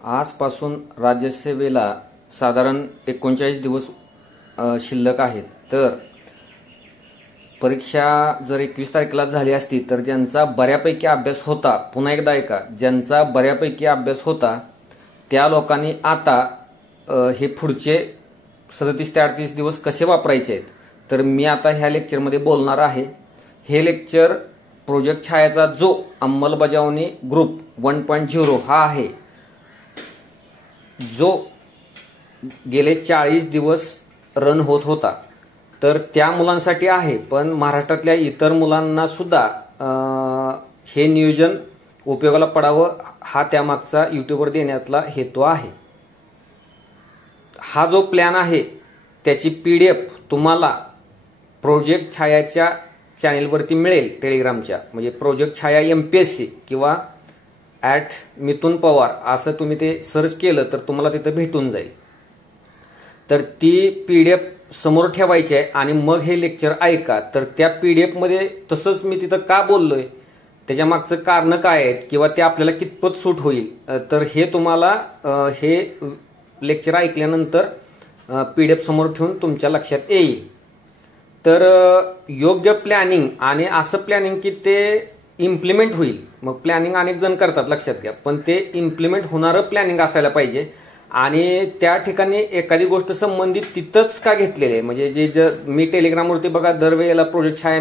आजपासून राज्यसेवेला साधारण 39 दिवस शिल्लक आहेत. तर परीक्षा जर 21 तारखेला झाली असती तर ज्यांचा बऱ्यापैकी अभ्यास होता, पुन्हा एकदा ऐका, ज्यांचा बऱ्यापैकी अभ्यास होता त्या लोकांनी आता हे पुढचे 37 ते 38 दिवस कसे वापरायचे आहेत तर मी आता ह्या लेक्चरमध्ये बोलणार आहे. हे लेक्चर प्रोजेक्ट छायाचा जो अंमलबजावणी ग्रुप 1.0 हा आहे, जो गेले 40 दिवस रन होत होता, तर त्या मुलांसाठी आहे. पण महाराष्ट्रातल्या इतर मुलांना सुद्धा हे नियोजन उपयोगाला पडावं हा त्यामागचा युट्यूबवर देण्यातला हेतू आहे. हा जो प्लॅन आहे त्याची PDF तुम्हाला प्रोजेक्ट छायाच्या चॅनेलवरती मिळेल, टेलिग्रामच्या. म्हणजे प्रोजेक्ट छाया MPSC किंवा @मिथुन पवार असं तुम्ही ते सर्च केलं तर तुम्हाला तिथं भेटून जाईल. तर ती PDF समोर ठेवायची आहे आणि मग हे लेक्चर ऐका. तर त्या PDF मध्ये तसंच मी तिथं का बोललोय, त्याच्या मागचं कारण काय आहेत किंवा ते आपल्याला कितपत सूट होईल, तर हे तुम्हाला हे लेक्चर ऐकल्यानंतर PDF समोर ठेवून तुमच्या लक्षात येईल. तर योग्य प्लॅनिंग आणि असं प्लॅनिंग की ते इम्प्लिमेंट होईल. मग प्लॅनिंग अनेक जण करतात, लक्षात घ्या, पण ते इम्प्लिमेंट होणारं प्लॅनिंग असायला पाहिजे. आणि त्या ठिकाणी एखादी गोष्ट संबंधित तिथंच का घेतलेली आहे, म्हणजे जे मी टेलिग्रामवरती बघा दरवेळेला प्रोजेक्ट छाया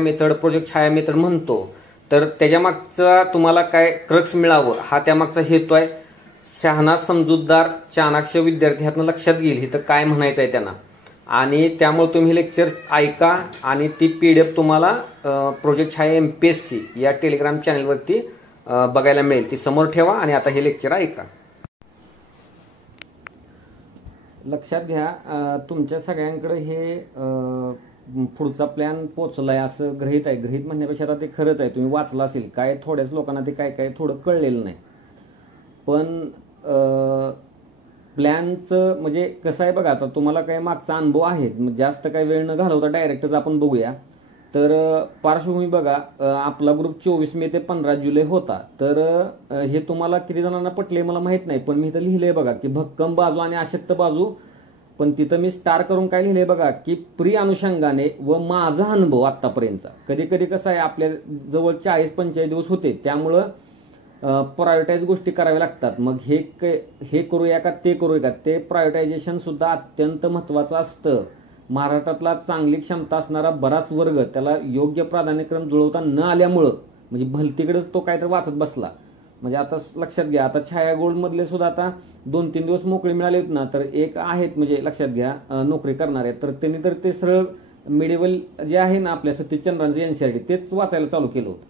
मेथड म्हणतो, तर त्याच्या मागचा तुम्हाला काय क्रक्स मिळावं हा त्यामागचा हेतू आहे. शहाणा समजूतदार चाणाक्ष विद्यार्थी ह्यातनं लक्षात घेईल इथं काय म्हणायचं आहे त्यांना. आणि त्यामुळे तुम्ही लेक्चर ऐका आणि ती PDF तुम्हाला प्रोजेक्ट छाया MPSC या टेलिग्राम चॅनेलवरती बघायला मिळेल. ती समोर ठेवा आणि आता हे लेक्चर ऐका. लक्षात घ्या, तुमच्या सगळ्यांकडे हे पुढचा प्लॅन पोचलाय असं गृहीत आहे. गृहीत म्हणण्यापेक्षा आता ते खरंच आहे, तुम्ही वाचलं असेल. काय थोड्याच लोकांना ते काय थोडं कळलेलं नाही. पण प्लॅनचं म्हणजे कसं आहे बघा, आता तुम्हाला काय मागचा अनुभव आहे, जास्त काही वेळ न घालवता डायरेक्टच आपण बघूया. तर पार्श्वभूमी बघा, आपला ग्रुप 24 मे ते 15 जुलै होता. तर हे तुम्हाला किती जणांना पटले मला माहित नाही, पण मी इथं लिहिलंय बघा की भक्कम बाजू आणि अशक्त बाजू. पण तिथं मी स्टार करून काय लिहिलंय बघा की प्री अनुषंगाने व माझा अनुभव आतापर्यंतचा. कधी कधी कसं आहे, आपल्या जवळ 40-45 दिवस होते, त्यामुळं प्रायोरिटाईज गोष्टी कराव्या लागतात. मग हे करूया का ते करूया का, ते प्रायोरिटायझेशन सुद्धा अत्यंत महत्वाचं असतं. महाराष्ट्रातला चांगली क्षमता असणारा बराच वर्ग त्याला योग्य प्राधान्यक्रम जुळवता न आल्यामुळं म्हणजे भलतीकडेच तो काहीतरी वाचत बसला. म्हणजे आता लक्षात घ्या, आता छाया गोल्ड मधले सुद्धा आता 2-3 दिवस मोकळे मिळाले होते ना, तर एक आहेत म्हणजे लक्षात घ्या नोकरी करणारे, तर त्यांनी तर ते सरळ मिडेवल जे आहे ना आपल्या सतीशचंद्रांचं NCERT तेच वाचायला चालू केलं होतं.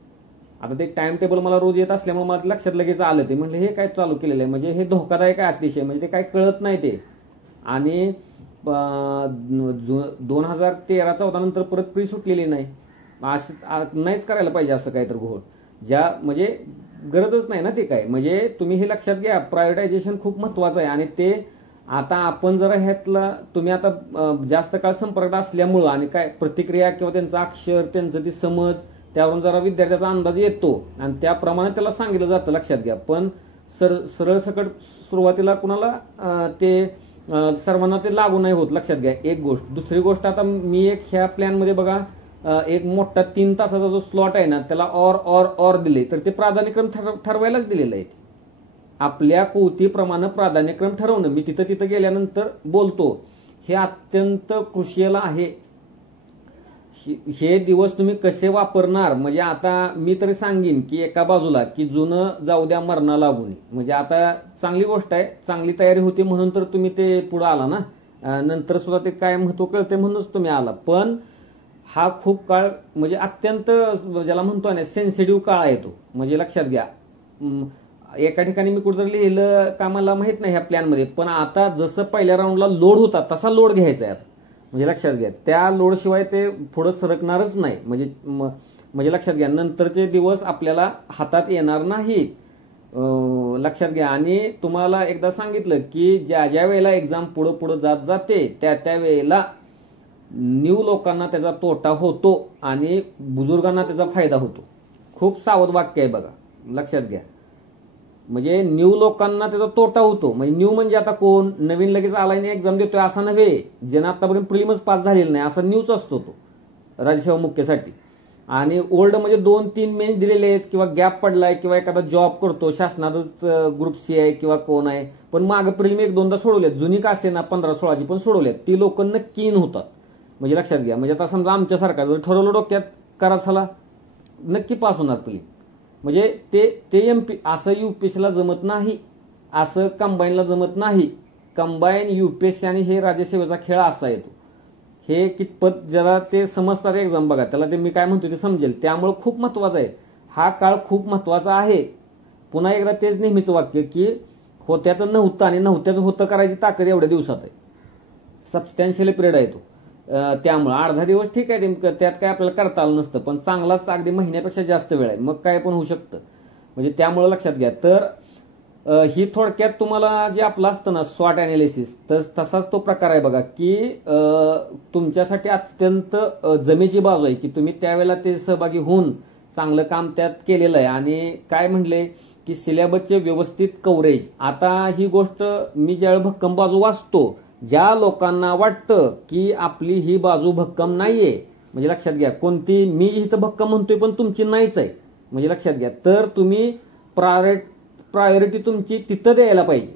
आता ते टाइम टेबल मला रोज येत असल्यामुळे मला लक्षात लगेच आलं. ते म्हणजे हे काय चालू केलेलं आहे, म्हणजे हे धोकादायक आहे अतिशय, म्हणजे ते काय कळत नाही ते. आणि 2013-14 नंतर परत प्री सुटलेली नाही, नाहीच करायला पाहिजे असं काहीतरी घोळ, ज्या म्हणजे गरजच नाही ना ते काय. म्हणजे तुम्ही हे लक्षात घ्या, प्रायोरिटायझेशन खूप महत्वाचं आहे. आणि ते आता आपण जरा ह्यातला तुम्ही आता जास्त काळ संपर्कात असल्यामुळं आणि काय प्रतिक्रिया किंवा त्यांचं अक्षर, त्यांचं ती समज, त्यावरून जरा विद्यार्थ्याचा अंदाज येतो आणि त्याप्रमाणे त्याला सांगितलं जातं, लक्षात घ्या. पण सरळ सकट सुरुवातीला कुणाला ते सर्वांना ते लागू नाही होत, लक्षात घ्या एक गोष्ट. दुसरी गोष्ट, आता मी एक ह्या प्लॅनमध्ये बघा एक मोठा 3 तासाचा जो स्लॉट आहे ना, त्याला ऑर दिले, तर ते प्राधान्यक्रम ठरवायलाच दिलेलं आहे. आपल्या कुवतीप्रमाणे प्राधान्यक्रम ठरवणं, मी तिथं गेल्यानंतर बोलतो, हे अत्यंत क्रुशियल आहे. हे दिवस तुम्ही कसे वापरणार, म्हणजे आता मी तरी सांगेन की एका बाजूला की जुनं जाऊ द्या मरणा लागून. म्हणजे आता चांगली गोष्ट आहे, चांगली तयारी होती म्हणून तर तुम्ही ते पुढे आला ना, नंतर सुद्धा ते काय महत्व कळते म्हणूनच तुम्ही आला. पण हा खूप काळ म्हणजे अत्यंत ज्याला म्हणतो ना सेन्सिटिव्ह काळ आहे तो. म्हणजे लक्षात घ्या, एका ठिकाणी मी कुठेतरी लिहिलं का मला माहित नाही ह्या प्लॅनमध्ये, पण आता जसं पहिल्या राऊंडला लोड होता तसा लोड घ्यायचा आहे. म्हणजे लक्षात घ्या, त्या लोडशिवाय ते पुढे सरकणारच नाही. म्हणजे लक्षात घ्या, नंतरचे दिवस आपल्याला हातात येणार नाहीत, लक्षात घ्या. आणि तुम्हाला एकदा सांगितलं की ज्या वेळेला एक्झाम पुढे जात जाते त्या वेळेला न्यू लोकांना त्याचा तोटा होतो आणि बुजुर्गांना त्याचा फायदा होतो. खूप सावध वाक्य आहे बघा, लक्षात घ्या. म्हणजे न्यू लोकांना त्याचा तोटा होतो. म्हणजे न्यू म्हणजे आता कोण नवीन लगेच आलाय एक्झाम देतोय असा नव्हे, ज्यांना आतापर्यंत प्रीलिम्स पास झालेला नाही असा न्यूच असतो तो राज्यसेवा मुख्यसाठी. आणि ओल्ड म्हणजे 2-3 मेन्स दिलेले आहेत किंवा गॅप पडलाय किंवा एखादा जॉब करतो शासनातच, ग्रुप सी आहे किंवा कोण आहे, पण मागे प्रीलिम 1-2दा सोडवलेत, जुनी का असे ना 15-16ची पण सोडवल्यात, ती लोक नक्की इन होतात. म्हणजे लक्षात घ्या. म्हणजे आता समजा आमच्यासारखा जर ठरवलं डोक्यात करायला नक्की पास होणार प्रीलिम. म्हणजे ते एमपी असं युपीएससीला जमत नाही, असं कंबाईनला जमत नाही. कंबाईन युपीएससी आणि हे राज्यसेवेचा खेळ असा येतो. हे कितपत ज्याला ते समजतात एक्झाम बघा, त्याला ते मी काय म्हणतो ते समजेल. त्यामुळे खूप महत्वाचा आहे हा काळ, खूप महत्वाचा आहे. पुन्हा एकदा तेच नेहमीचं वाक्य की होत्याचं नव्हतं आणि नव्हत्याचं होतं करायची ताकद एवढ्या दिवसात आहे. सबस्टॅन्शियल पिरियड आहे तो. त्यामुळे अर्धा दिवस ठीक आहे, त्यात काय आपल्याला करता आलं नसतं, पण चांगलाच अगदी महिन्यापेक्षा जास्त वेळ आहे, मग काय पण होऊ शकतं. म्हणजे त्यामुळे लक्षात घ्या. तर ही थोडक्यात तुम्हाला जे आपलं असतं ना स्वॉट अनालिसिस, तर तसाच तो प्रकार आहे बघा की तुमच्यासाठी अत्यंत जमेची बाजू आहे की तुम्ही त्यावेळेला ते सहभागी होऊन चांगलं काम त्यात केलेलं आहे. आणि काय म्हणले की सिलेबसचे व्यवस्थित कव्हरेज. आता ही गोष्ट मी ज्यावेळी भक्कम बाजू वाचतो, ज्या लोकांना वाटतं की आपली ही बाजू भक्कम नाहीये, म्हणजे लक्षात घ्या कोणती, मी इथं भक्कम म्हणतोय पण तुमची नाहीच आहे, म्हणजे लक्षात घ्या, तर तुम्ही प्रायोरिटी तुमची तिथं द्यायला पाहिजे.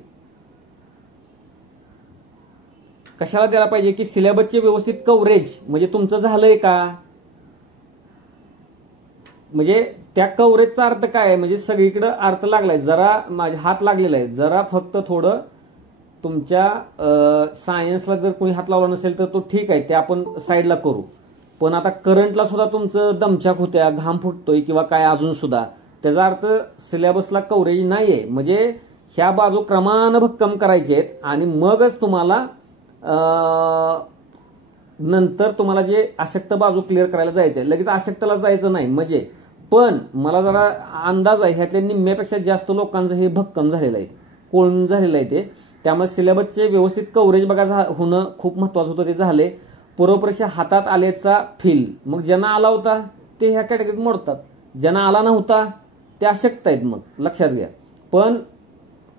कशाला द्यायला पाहिजे की सिलेबसचे व्यवस्थित कव्हरेज. म्हणजे तुमचं झालंय का, म्हणजे त्या कव्हरेजचा अर्थ काय आहे, म्हणजे सगळीकडे अर्थ लागलाय, जरा माझ्या हात लागलेला आहे, जरा फक्त थोडं तुमच्या सायन्सला जर कोणी हात लावला नसेल तर तो ठीक आहे, ते आपण साईडला करू. पण आता करंटला सुद्धा तुमचं दमछाक होत्या, घाम फुटतोय किंवा काय अजून सुद्धा, त्याचा अर्थ सिलेबसला कव्हरेज नाहीये. म्हणजे ह्या बाजू क्रमानं भक्कम करायचे आहेत आणि मगच तुम्हाला नंतर तुम्हाला जे अशक्त बाजू क्लिअर करायला जायचंय. लगेच अशक्तला जायचं नाही. म्हणजे पण मला जरा अंदाज आहे ह्यातल्या निम्म्यापेक्षा जास्त लोकांचं हे भक्कम झालेलं आहे, कोण झालेलं आहे ते. त्यामुळे सिलेबसचे व्यवस्थित कव्हरेज बघा होणं खूप महत्वाचं होतं, ते झाले. पूर्वपरीक्षा हातात आल्याचा फील, मग ज्यांना आला होता ते ह्या कॅटेगरीत मोडतात, ज्यांना आला नव्हता ते अशक्त आहेत, मग लक्षात घ्या. पण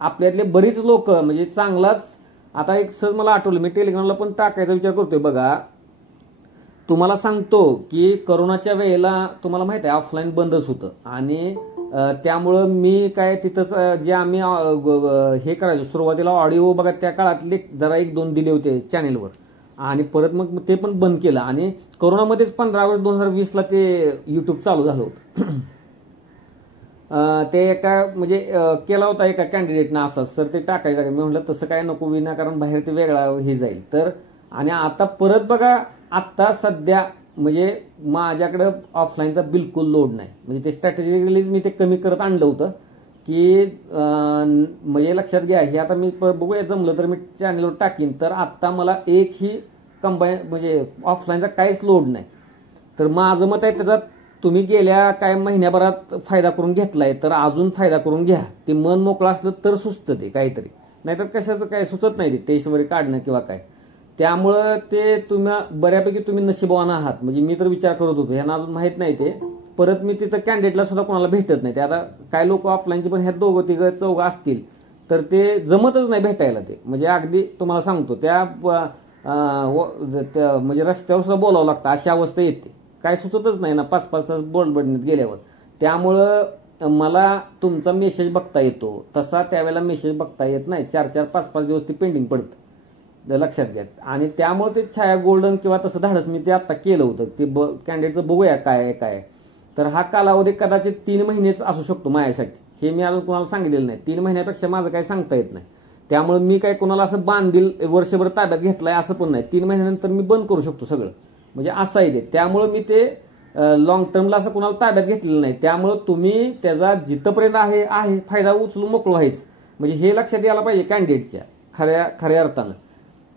आपल्यातले बरीच लोक म्हणजे चांगलाच, आता एक सहज मला आठवलं, मी टेलिग्रामला पण टाकायचा विचार करतोय बघा. तुम्हाला सांगतो की करोनाच्या वेळेला तुम्हाला माहित आहे ऑफलाईन बंदच होतं आणि त्यामुळं मी काय तिथंच जे आम्ही हे करायचो सुरुवातीला ऑडिओ बघा, त्या काळातले जरा 1-2 दिले होते चॅनेलवर आणि परत मग ते पण बंद केलं. आणि कोरोनामध्येच 15 ऑगस्ट 2020ला ते युट्यूब चालू झालं होतं. ते एका म्हणजे केला होता एका कॅन्डिडेटनं असा, सर ते टाकायचं. मी म्हटलं तसं काय नको, विनाकारण बाहेर ते वेगळा हे जाईल. तर आणि आता परत बघा, आता सध्या म्हणजे माझ्याकडे ऑफलाईनचा बिलकुल लोड नाही. म्हणजे ते स्ट्रॅटेजिकलीच मी ते कमी करत आणलं होतं की म्हणजे लक्षात घ्या, हे आता मी बघूया जमलं तर मी चॅनलवर टाकीन. तर आता मला एकही कंबाईन म्हणजे ऑफलाईनचा काहीच लोड नाही. तर माझं मत आहे त्याचा तुम्ही गेल्या काय महिन्याभरात फायदा करून घेतलाय तर अजून फायदा करून घ्या. ते मन मोकळं असलं तर सुचतं ते काहीतरी, नाहीतर कशाचं काय सुचत नाही ते टेस्ट वगैरे काढणं किंवा काय. त्यामुळं ते तुम्ही बऱ्यापैकी तुम्ही नशिबवान आहात. म्हणजे मी तर विचार करत होतो, ह्यांना अजून माहित नाही ते. परत मी तिथं कॅन्डिडेटला सुद्धा कोणाला भेटत नाही. ते आता काय लोक ऑफलाईनचे पण ह्या 2-3-4 असतील तर ते जमतच नाही भेटायला. ते म्हणजे अगदी तुम्हाला सांगतो त्या म्हणजे रस्त्यावर सुद्धा बोलावं लागतं अशी अवस्था येते. काय सुचतच नाही ना 5-5 तास बोलबडणीत गेल्यावर. त्यामुळं मला तुमचा मेसेज बघता येतो, तसा त्यावेळेला मेसेज बघता येत नाही. 4-4, 5-5 दिवस ते पेंडिंग पडतं, लक्षात घ्या. आणि त्यामुळे ते छाया गोल्डन किंवा तसं धाडस मी ते आता केलं होतं. ते कॅन्डिडेटचं बघूया काय काय. तर हा कालावधी कदाचित 3 महिनेच असू शकतो माझ्यासाठी. हे मी अजून कोणाला सांगितलेलं नाही. 3 महिन्यापेक्षा माझं काही सांगता येत नाही. त्यामुळे मी काय कोणाला असं बांधील वर्षभर ताब्यात घेतलाय असं पण नाही. 3 महिन्यानंतर मी बंद करू शकतो सगळं, म्हणजे असं आहे ते. त्यामुळे मी ते लॉंग टर्मला असं कोणाला ताब्यात घेतलेलं नाही. त्यामुळे तुम्ही त्याचा जिथपर्यंत आहे फायदा उचलून मोकळं व्हायचं. म्हणजे हे लक्षात यायला पाहिजे कॅन्डिडेटच्या खऱ्या अर्थानं,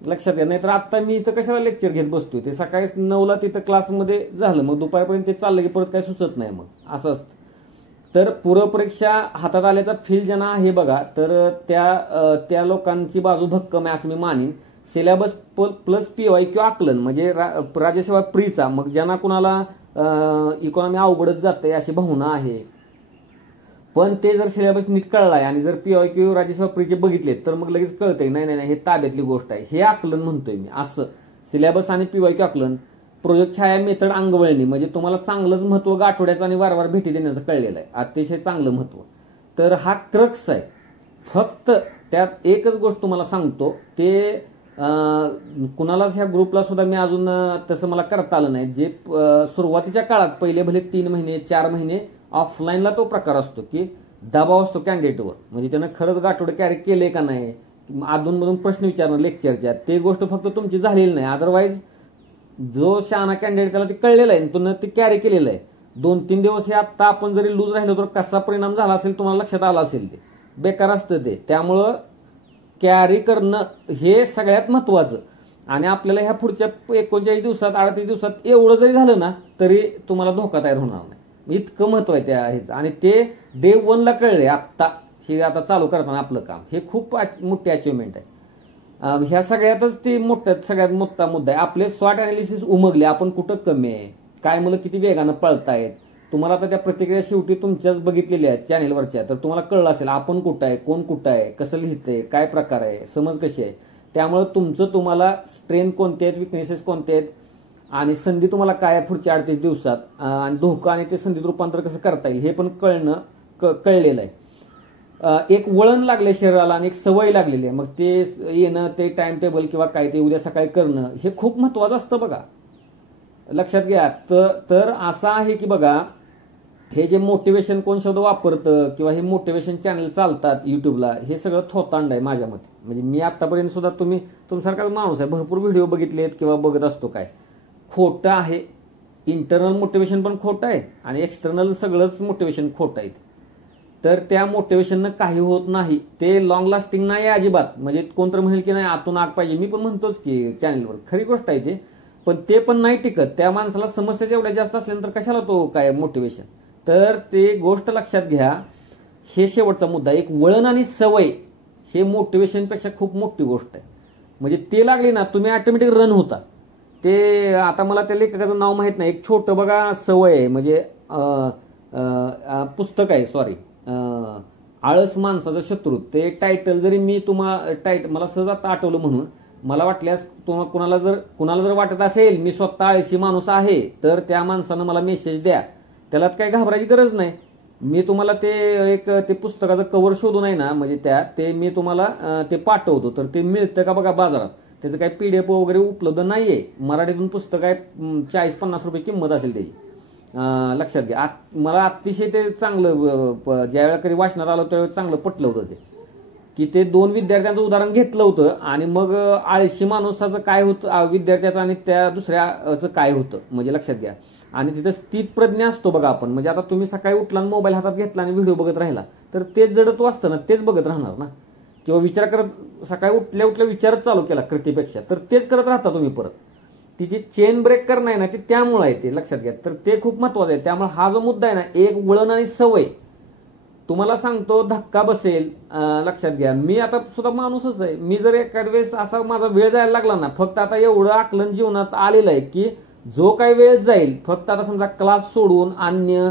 लक्षात घ्या. नाहीतर आता मी इथं कशाला लेक्चर घेत बसतोय. ते सकाळी 9ला तिथं क्लासमध्ये झालं, मग दुपारपर्यंत ते चाललं की परत काय सुचत नाही, मग असं असतं. तर पूर्वपरीक्षा हातात आल्याचा फील ज्यांना आहे बघा, तर त्या लोकांची बाजू भक्कम आहे असं मी मानीन. सिलेबस प्लस PY किंवा आकलन म्हणजे राज्यसेवा प्रीचा, मग ज्यांना कुणाला इकॉनॉमी अवघडच जाते अशी भावना आहे, पण ते जर सिलेबस नीट कळलाय आणि जर PYQ राज्यसेवा परीक्षे बघितले तर मग लगेच कळतंय नाही नाही हे ताब्यातली गोष्ट आहे. हे आकलन म्हणतोय मी. असं सिलेबस आणि PYQ आकलन, प्रोजेक्ट छाया मेथड अंगवळणी, म्हणजे तुम्हाला चांगलंच महत्व गाठोड्याचं आणि वारंवार भेटी देण्याचं कळलेलं आहे. अतिशय चांगलं महत्व. तर हा क्रक्स आहे. फक्त त्यात एकच गोष्ट तुम्हाला सांगतो, ते कुणालाच ह्या ग्रुपला सुद्धा मी अजून तसं मला करता आलं नाही. जे सुरुवातीच्या काळात पहिले भले 3 महिने 4 महिने ऑफलाईनला तो प्रकार असतो की दबाव असतो कॅन्डिडेटवर, म्हणजे त्यानं खरंच गाठोडे कॅरी केले का नाही, अधूनमधून प्रश्न विचारणं लेक्चरच्या, ते गोष्ट फक्त तुमची झालेली नाही. अदरवाईज जो शहाणा कॅन्डिडेट त्याला ते कळलेलं आहे, तुम्ही ते कॅरी केलेलं आहे. 2-3 दिवस हे आत्ता आपण जरी लूज राहिलो तर कसा परिणाम झाला असेल तुम्हाला लक्षात आला असेल. ते बेकार असतं ते. त्यामुळं कॅरी करणं हे सगळ्यात महत्वाचं. आणि आपल्याला ह्या पुढच्या 39 दिवसात 38 दिवसात एवढं जरी झालं ना तरी तुम्हाला धोका तयार होणार नाही. इतकं महत्व आहे त्या ह्याचं. आणि ते डे 1 ला कळले. आत्ता हे आता चालू करताना आपलं काम हे खूप मोठी अचिव्हमेंट आहे. ह्या सगळ्यातच ती सगळ्यात मोठा मुद्दा आहे. आपले स्वॉट अनालिसिस उमगले, आपण कुठं कमी आहे, काय मुलं किती वेगानं पळतायत. तुम्हाला आता त्या प्रतिक्रिया शेवटी तुमच्याच बघितलेल्या आहेत चॅनेलवरच्या, तर तुम्हाला कळलं असेल आपण कुठं आहे, कोण कुठं आहे, कसं लिहितंय, काय प्रकार आहे, समज कशी आहे. त्यामुळे तुम्हाला स्ट्रेंथ कोणते आहेत, विकनेसेस कोणते आहेत आणि संधी तुम्हाला काय आहे पुढच्या 38 दिवसात, आणि धोका आणि ते संधीत रूपांतर कसं करता येईल हे पण कळलेलं आहे. एक वळण लागले शरीराला आणि एक सवय लागलेली आहे. मग ते येणं, ते टाइम टेबल किंवा काय ते उद्या सकाळी करणं हे खूप महत्वाचं असतं बघा. लक्षात घ्या. तर असं आहे की बघा, हे जे मोटिवेशन कोण शब्द वापरतं किंवा हे मोटिवेशन चॅनल चालतात युट्यूबला, हे सगळं थोतांड आहे माझ्या मते. म्हणजे मी आतापर्यंत सुद्धा तुमच्यासारखा माणूस आहे, भरपूर व्हिडिओ बघितलेत किंवा बघत असतो. काय खोटं आहे. इंटरनल मोटिवेशन पण खोटं आहे आणि एक्सटर्नल सगळंच मोटिवेशन खोटं आहे. तर त्या मोटिवेशननं काही होत नाही. ते लॉंग लास्टिंग नाही अजिबात. म्हणजे कोणतरी म्हणेल की नाही आतून आग पाहिजे, मी पण म्हणतोच की चॅनलवर, खरी गोष्ट आहे ते. पण ते पण नाही टिकत. त्या माणसाला समस्या एवढ्या जास्त असल्यानंतर कशाला तो काय मोटिवेशन. तर ते गोष्ट लक्षात घ्या. हे शेवटचा मुद्दा. एक वळण आणि सवय हे मोटिवेशनपेक्षा खूप मोठी गोष्ट आहे. म्हणजे ते लागली ना तुम्ही ऑटोमॅटिक रन होता. ते आता मला त्या लेखकाचं नाव माहित नाही, एक छोटं बघा सवय आहे, म्हणजे पुस्तक आहे, सॉरी, आळस माणसाचा शत्रू. ते टायटल जरी मी मला सहज आता आठवलं म्हणून, मला वाटल्यास कुणाला जर वाटत असेल मी स्वतः आळशी माणूस आहे तर त्या माणसानं मला मेसेज द्या. त्याला काही घाबरायची गरज नाही. मी तुम्हाला ते पुस्तकाचं कव्हर शोधून आहे ना, म्हणजे ते मी तुम्हाला ते पाठवतो. तर ते मिळतं का बघा बाजारात. त्याचं काही PDF वगैरे उपलब्ध नाहीये. मराठीतून पुस्तक आहे, 40-50 रुपये किंमत असेल त्याची. लक्षात घ्या. मला अतिशय ते चांगलं, ज्यावेळेला कधी वाचनात आलं त्यावेळेला चांगलं पटलं होतं ते, की ते 2 विद्यार्थ्यांचं उदाहरण घेतलं होतं आणि मग आळशी माणसाचं काय होतं विद्यार्थ्याचं आणि त्या दुसऱ्याचं काय होतं, म्हणजे लक्षात घ्या. आणि तिथं स्थितप्रज्ञ असतो बघा आपण. म्हणजे आता तुम्ही सकाळी उठला आणि मोबाईल हातात घेतला आणि व्हिडिओ बघत राहिला तर तेच जडत्व असतं ना, तेच बघत राहणार ना. किंवा विचार करत सकाळी उठल्या विचारच चालू केला कृतीपेक्षा तर तेच करत राहता तुम्ही परत. तिची चेन ब्रेक करणं आहे ना, ते त्यामुळे आहे. ते लक्षात घ्या. तर ते खूप महत्वाचं आहे. त्यामुळे हा जो मुद्दा आहे ना, एक वळण आणि सवय, तुम्हाला सांगतो धक्का बसेल. लक्षात घ्या. मी आता सुद्धा माणूसच आहे. मी जर एखाद्या वेळेस असा माझा वेळ जायला लागला ना, फक्त आता एवढं आकलन जीवनात आलेलं आहे की जो काही वेळ जाईल, फक्त आता समजा क्लास सोडून अन्य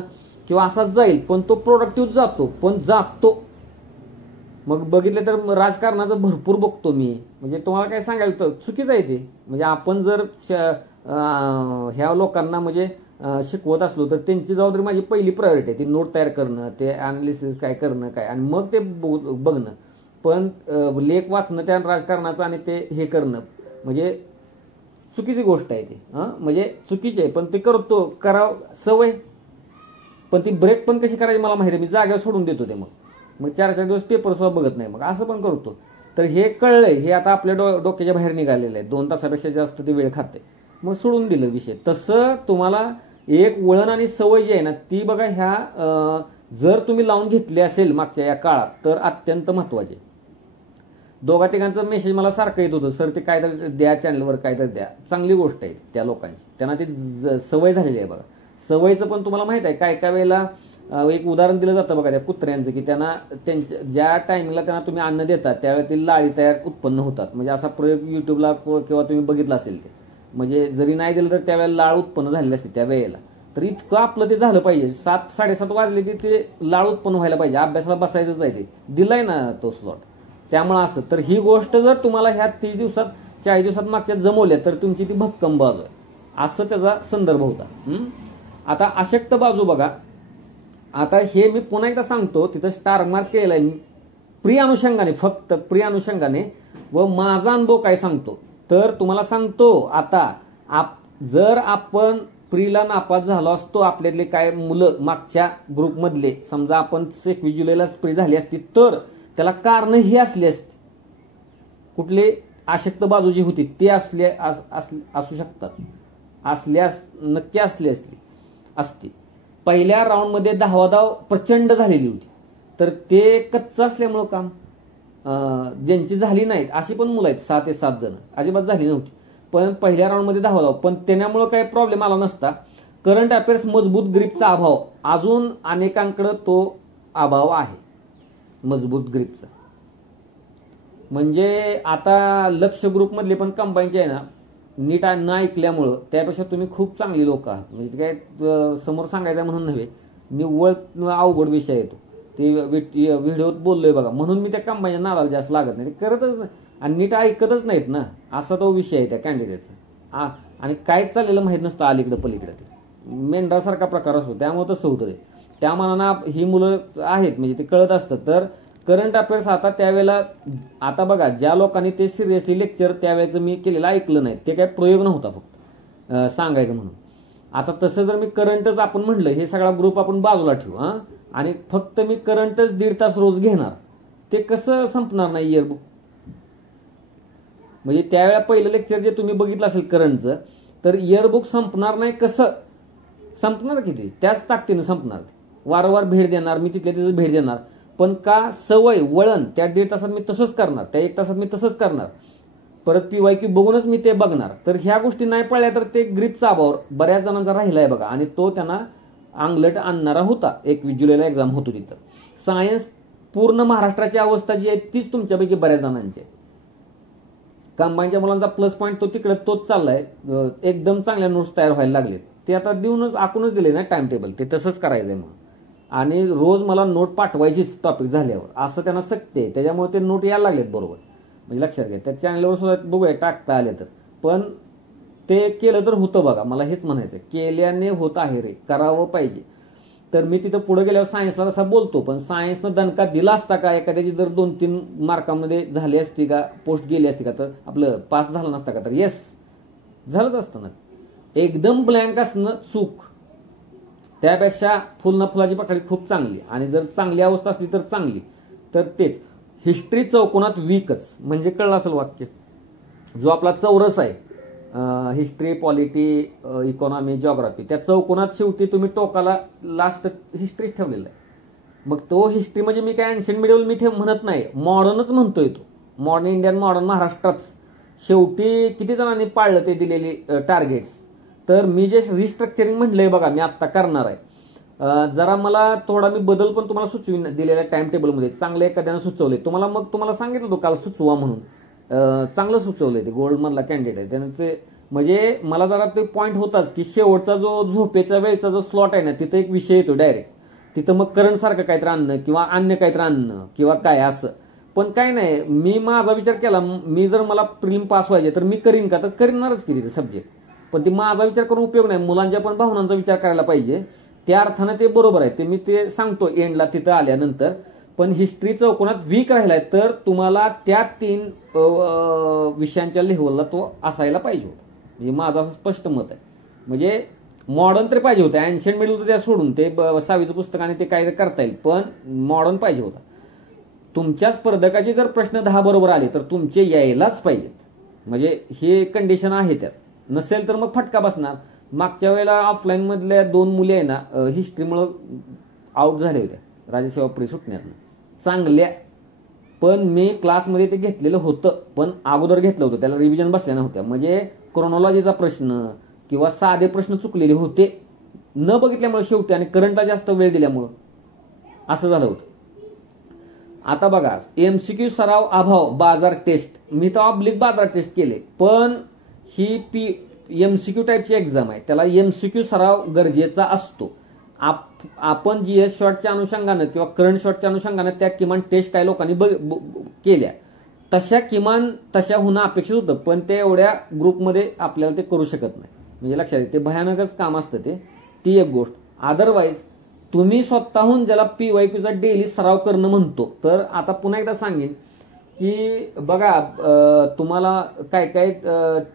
किंवा असाच जाईल, पण तो प्रोडक्टिव्ह जातो, पण जागतो. मग बघितलं तर राजकारणाचं भरपूर बघतो मी. म्हणजे तुम्हाला काय सांगायला तर चुकीचं आहे ते. म्हणजे आपण जर ह्या लोकांना म्हणजे शिकवत असलो तर त्यांची जबाबदारी माझी पहिली प्रायोरिटी आहे. ती नोट तयार करणं, ते अनालिसिस काय करणं काय, आणि मग ते बघणं. पण लेख वाचणं त्या राजकारणाचं आणि ते हे करणं म्हणजे चुकीची गोष्ट आहे ती. म्हणजे चुकीची आहे, पण ते करावं सवय. पण ती ब्रेक पण कशी करायची मला माहिती आहे. मी जागेवर सोडून देतो ते. मग 4-4 दिवस पेपर सुद्धा बघत नाही. मग असं पण करतो. तर हे कळलंय, हे आता आपल्या डोक्याच्या बाहेर निघालेलं आहे. 2 तासापेक्षा जास्त ते वेळ खाते. मग सोडून दिलं विषय. तसं तुम्हाला एक वळण आणि सवय जी आहे ना, ती बघा ह्या जर तुम्ही लावून घेतली असेल मागच्या या काळात तर अत्यंत महत्वाचे. 2-3 मेसेज मला सारखं येत होतं, सर ते काय तर द्या चॅनलवर, काय तर द्या. चांगली गोष्ट आहे त्या लोकांची, त्यांना ती सवय झालेली आहे बघा. सवयीचं पण तुम्हाला माहित आहे काय वेळेला एक उदाहरण दिलं जातं बघा त्या कुत्र्यांचं, की त्यांना ज्या टायमिंगला त्यांना तुम्ही अन्न देता त्यावेळेला ती लाळी तयार उत्पन्न होतात. म्हणजे असा प्रयोग युट्यूबला किंवा तुम्ही बघितला असेल ते. म्हणजे जरी नाही दिलं तर त्यावेळेला लाळ उत्पन्न झालेली असते त्या वेळेला. तर इतकं आपलं ते झालं पाहिजे. 7-7:30 वाजले की ते लाळ उत्पन्न व्हायला पाहिजे, अभ्यासाला बसायचंच आहे. ते दिलाय ना तो स्लॉट. त्यामुळे असं तर ही गोष्ट जर तुम्हाला ह्या 30 दिवसात 40 दिवसात मागच्या जमवल्या तर तुमची ती भक्कम बाजू आहे, असं त्याचा संदर्भ होता. आता अशक्त बाजू बघा. आता हे मी पुन्हा एकदा सांगतो, तिथं स्टार मार्क केलेला आहे प्रिय अनुषंगाने, फक्त प्रिय अनुषंगाने, व माझा अनुभव काय सांगतो. तर तुम्हाला सांगतो, आता जर आपण प्रीला नापास झालो असतो, आपल्यातले काय मुलं मागच्या ग्रुपमधले, समजा आपण 21 जुलैला प्री झाली असती, तर त्याला कारण ही असली असती. कुठले आशक्त बाजू जी होती ते असू शकतात, असल्यास नक्की असली असती. पहिल्या राऊंडमध्ये 10वा धाव प्रचंड झालेली होती, तर ते कच्चं असल्यामुळं काम ज्यांची झाली नाहीत अशी पण मुलं आहेत, 6 ते 7 जण अजिबात झाली नव्हती, पण पहिल्या राऊंडमध्ये 10वा धाव. पण त्यामुळे काही प्रॉब्लेम आला नसता. करंट अफेअर्स मजबूत ग्रीपचा अभाव, अजून अनेकांकडे तो अभाव आहे मजबूत ग्रीपचा. म्हणजे आता लक्ष ग्रुपमधले पण कंबाईनचे आहे ना, नीट न ऐकल्यामुळं, त्यापेक्षा तुम्ही खूप चांगली लोक आहात. म्हणजे काय समोर सांगायचं म्हणून नव्हे, निव्वळ अवघड विषय येतो. ते व्हिडिओत बोललोय बघा, म्हणून मी त्या कंबाईनच्या नादाला जास्त लागत नाही, ते करतच नाही आणि नीट ऐकतच नाहीत ना, असा तो विषय आहे त्या कॅन्डिडेटचा. आणि कायच चाललेलं माहीत नसतं अलीकडं पलीकडं, ते मेंढरासारखा प्रकार असतो, त्यामुळे तसं होतं ते. त्या मानानं ही मुलं आहेत, म्हणजे ते कळत असतं. तर करंट अफेअर्स आता त्यावेळेला, आता बघा, ज्या लोकांनी ते सिरियसली लेक्चर त्यावेळेचं मी केलेलं ऐकलं नाही, ते काय प्रयोग नव्हता फक्त सांगायचं म्हणून. आता तसं जर मी करंटच आपण म्हटलं, हे सगळा ग्रुप आपण बाजूला ठेवू आणि फक्त मी करंटच 1.5 तास रोज घेणार, ते कसं संपणार नाही इयरबुक. म्हणजे त्यावेळेला पहिलं लेक्चर जे तुम्ही बघितलं असेल करंटचं, तर इयरबुक संपणार नाही. कसं संपणार, किती त्याच ताकदीनं संपणार. वारंवार भेट देणार मी, तिथं भेट देणार, पण का सवय वळण, त्या 1.5 तासात मी तसंच करणार, त्या 1 तासात मी तसंच करणार, परत PYQ बघूनच मी ते बघणार. तर ह्या गोष्टी नाही पळल्या तर ते ग्रीपचा अभाव बऱ्याच जणांचा राहिलाय बघा, आणि तो त्यांना अंगलट आणणारा होता. 21 जुलैला एक्झाम होतो तिथं. सायन्स पूर्ण महाराष्ट्राची अवस्था जी आहे तीच तुमच्यापैकी बऱ्याच जणांची आहे. कंबाईनच्या मुलांचा प्लस पॉईंट तो तिकडे तोच चाललाय, एकदम चांगल्या नोट्स तयार व्हायला लागलेत. ते आता देऊनच आखूनच दिले ना टाइम टेबल, ते तसंच करायचंय मग. आणि रोज मला नोट पाठवायचीच टॉपिक झाल्यावर, असं त्यांना सक्ती आहे. त्याच्यामुळे ते नोट यायला लागलेत बरोबर, म्हणजे लक्षात घ्या. त्या चॅनलवर सुद्धा बघूया टाकता आले तर, पण ते केलं तर होतं बघा. मला हेच म्हणायचं, केल्याने होत आहे रे, करावं पाहिजे. तर मी तिथं पुढे गेल्यावर सायन्सला तसा बोलतो, पण सायन्सनं दणका दिला असता का, एखाद्याची जर 2-3 मार्कामध्ये झाली असती का, पोस्ट गेली असती का, तर आपलं पास झालं नसता का, तर येस झालंच असतं ना. एकदम ब्लँक असणं चूक, त्यापेक्षा फुल फुलाची पाकळी खूप चांगली. आणि जर चांगली अवस्था असली तर चांगली, तर तेच. हिस्ट्री चौकोनात वीकच, म्हणजे कळलं असेल वाक्य. जो आपला चौरस आहे, हिस्ट्री, पॉलिटी, इकॉनॉमी, जिओग्राफी, त्या चौकोनात शेवटी तुम्ही टोकाला लास्ट हिस्ट्रीच ठेवलेला आहे. मग तो हिस्ट्री म्हणजे मी काय एन्शियंट मिडिवल मी म्हणत नाही, मॉडर्नच म्हणतोय. तो मॉडर्न इंडियन, मॉडर्न महाराष्ट्रात शेवटी किती जणांनी पाळलं ते दिलेली टार्गेट्स. तर मी जे रिस्ट्रक्चरिंग म्हटलंय बघा, मी आत्ता करणार आहे. जरा मला थोडा मी बदल पण तुम्हाला सुचवून दिलेल्या टाइम टेबलमध्ये, चांगले एखाद्यानं सुचवले तुम्हाला. मग तुम्हाला सांगितलं तो काल सुचवा म्हणून, चांगलं सुचवलंय. ते गोल्ड मधला कॅन्डिडेट आहे त्यांचे. म्हणजे मला जरा ते पॉईंट होताच की शेवटचा जो झोपेचा वेळचा जो स्लॉट आहे ना, तिथं एक विषय येतो डायरेक्ट. तिथं मग करंट सारखं काहीतरी आणणं किंवा अन्य काहीतरी आणणं किंवा काय असं. पण काय नाही, मी माझा विचार केला, मी जर मला प्रिलिम पास व्हायचे तर मी करीन का, तर करणारच की तिथे सब्जेक्ट. पण ते माझा विचार करून उपयोग नाही, मुलांच्या पण भावनांचा विचार करायला पाहिजे. त्या अर्थानं ते बरोबर आहे, ते मी ते सांगतो एंडला तिथं आल्यानंतर. पण हिस्ट्री चौकोनात वीक राहिलाय, तर तुम्हाला त्या 3 विषयांच्या लेव्हलला तो असायला पाहिजे होता. म्हणजे माझं असं स्पष्ट मत आहे. म्हणजे मॉडर्न तरी पाहिजे होतं, एन्शियंट मिडल तर त्या सोडून ते 6वीचं पुस्तकाने ते काय करता येईल, पण मॉडर्न पाहिजे होता. तुमच्या स्पर्धकाचे जर प्रश्न 10 बरोबर आले तर तुमचे यायलाच पाहिजेत. म्हणजे हे कंडिशन आहे त्यात. नसेल तर मग फटका बसणार. मागच्या वेळेला ऑफलाईन मधल्या 2 मुली आहे ना, हिस्ट्रीमुळे आउट झाल्या होत्या राज्यसेवा प्री सुटण्यातनं, चांगल्या. पण मी क्लासमध्ये ते घेतलेलं होतं, पण अगोदर घेतलं होतं, त्याला रिव्हिजन बसल्या नव्हत्या. म्हणजे क्रोनॉलॉजीचा प्रश्न किंवा साधे प्रश्न चुकलेले होते न बघितल्यामुळे शेवटी, आणि करंटला जास्त वेळ दिल्यामुळं असं झालं होतं. आता बघा, MCQ सराव अभाव बाजार टेस्ट, मी तर ऑब्लिक बाजार टेस्ट केले, पण ही एमसीक्यू टाईपची एक्झाम आहे, त्याला एमसीक्यू सराव गरजेचा असतो. आपण जीएस शॉर्टच्या अनुषंगानं किंवा करंट शॉर्टच्या अनुषंगानं त्या किमान टेस्ट काही लोकांनी केल्या, तशा होणं अपेक्षित होतं, पण ते एवढ्या ग्रुपमध्ये आपल्याला ते करू शकत नाही. म्हणजे लक्षात घ्या, ते भयानकच काम असतं ती एक गोष्ट. अदरवाईज तुम्ही स्वतःहून ज्याला पीवायक्यूचा डेली सराव करणं म्हणतो, तर आता पुन्हा एकदा सांगेन की बघा, तुम्हाला काय काय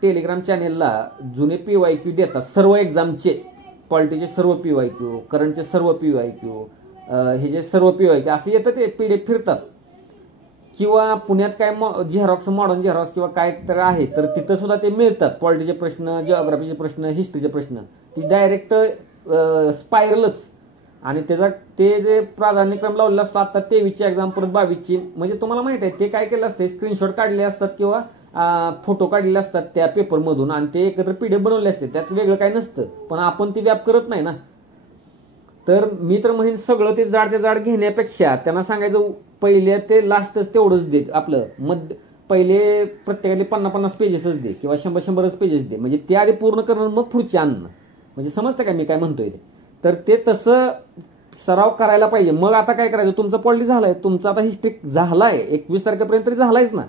टेलिग्राम चॅनेलला जुने पीवायक्यू देतात सर्व एक्झामचे, पॉलिटीचे सर्व पीवायक्यू, करंटचे सर्व पीवायक्यू, हे जे सर्व पीवायक्यू असे येतं, ते पीडीएफ फिरतात. किंवा पुण्यात काय झेरॉक्स, मॉडर्न झेरॉक्स किंवा काय तर आहे, तर तिथं सुद्धा ते मिळतात. पॉलिटीचे प्रश्न, जिओग्राफीचे प्रश्न, हिस्ट्रीचे प्रश्न, ती डायरेक्ट स्पायरलच. आणि ते जे प्राधान्यक्रम लावलेला असतो, आता 23ची एक्झाम, परत 22ची, म्हणजे तुम्हाला माहित आहे ते काय केलं असते, स्क्रीनशॉट काढले असतात किंवा फोटो काढलेले असतात त्या पेपरमधून आणि ते एकत्र पीडीएफ बनवले असते, त्यात वेगळं काही नसतं. पण आपण ती व्याप करत नाही ना. तर मी तर म्हणेन सगळं ते जाडच्या जाड घेण्यापेक्षा त्यांना सांगायचं पहिले ते लास्टच तेवढंच दे, आपलं पहिले प्रत्येकाने 50-50 पेजेसच दे किंवा 100-100च पेजेस दे, म्हणजे ते आधी पूर्ण करणं, मग पुढचे आणणं. म्हणजे समजतं का मी काय म्हणतोय ते? तर ते तसं सराव करायला पाहिजे. मग आता काय करायचं, तुमचा पॉलिटी झालाय, तुमचा आता हिस्ट्री झालाय, 21 तारखेपर्यंत तरी झालायच ना.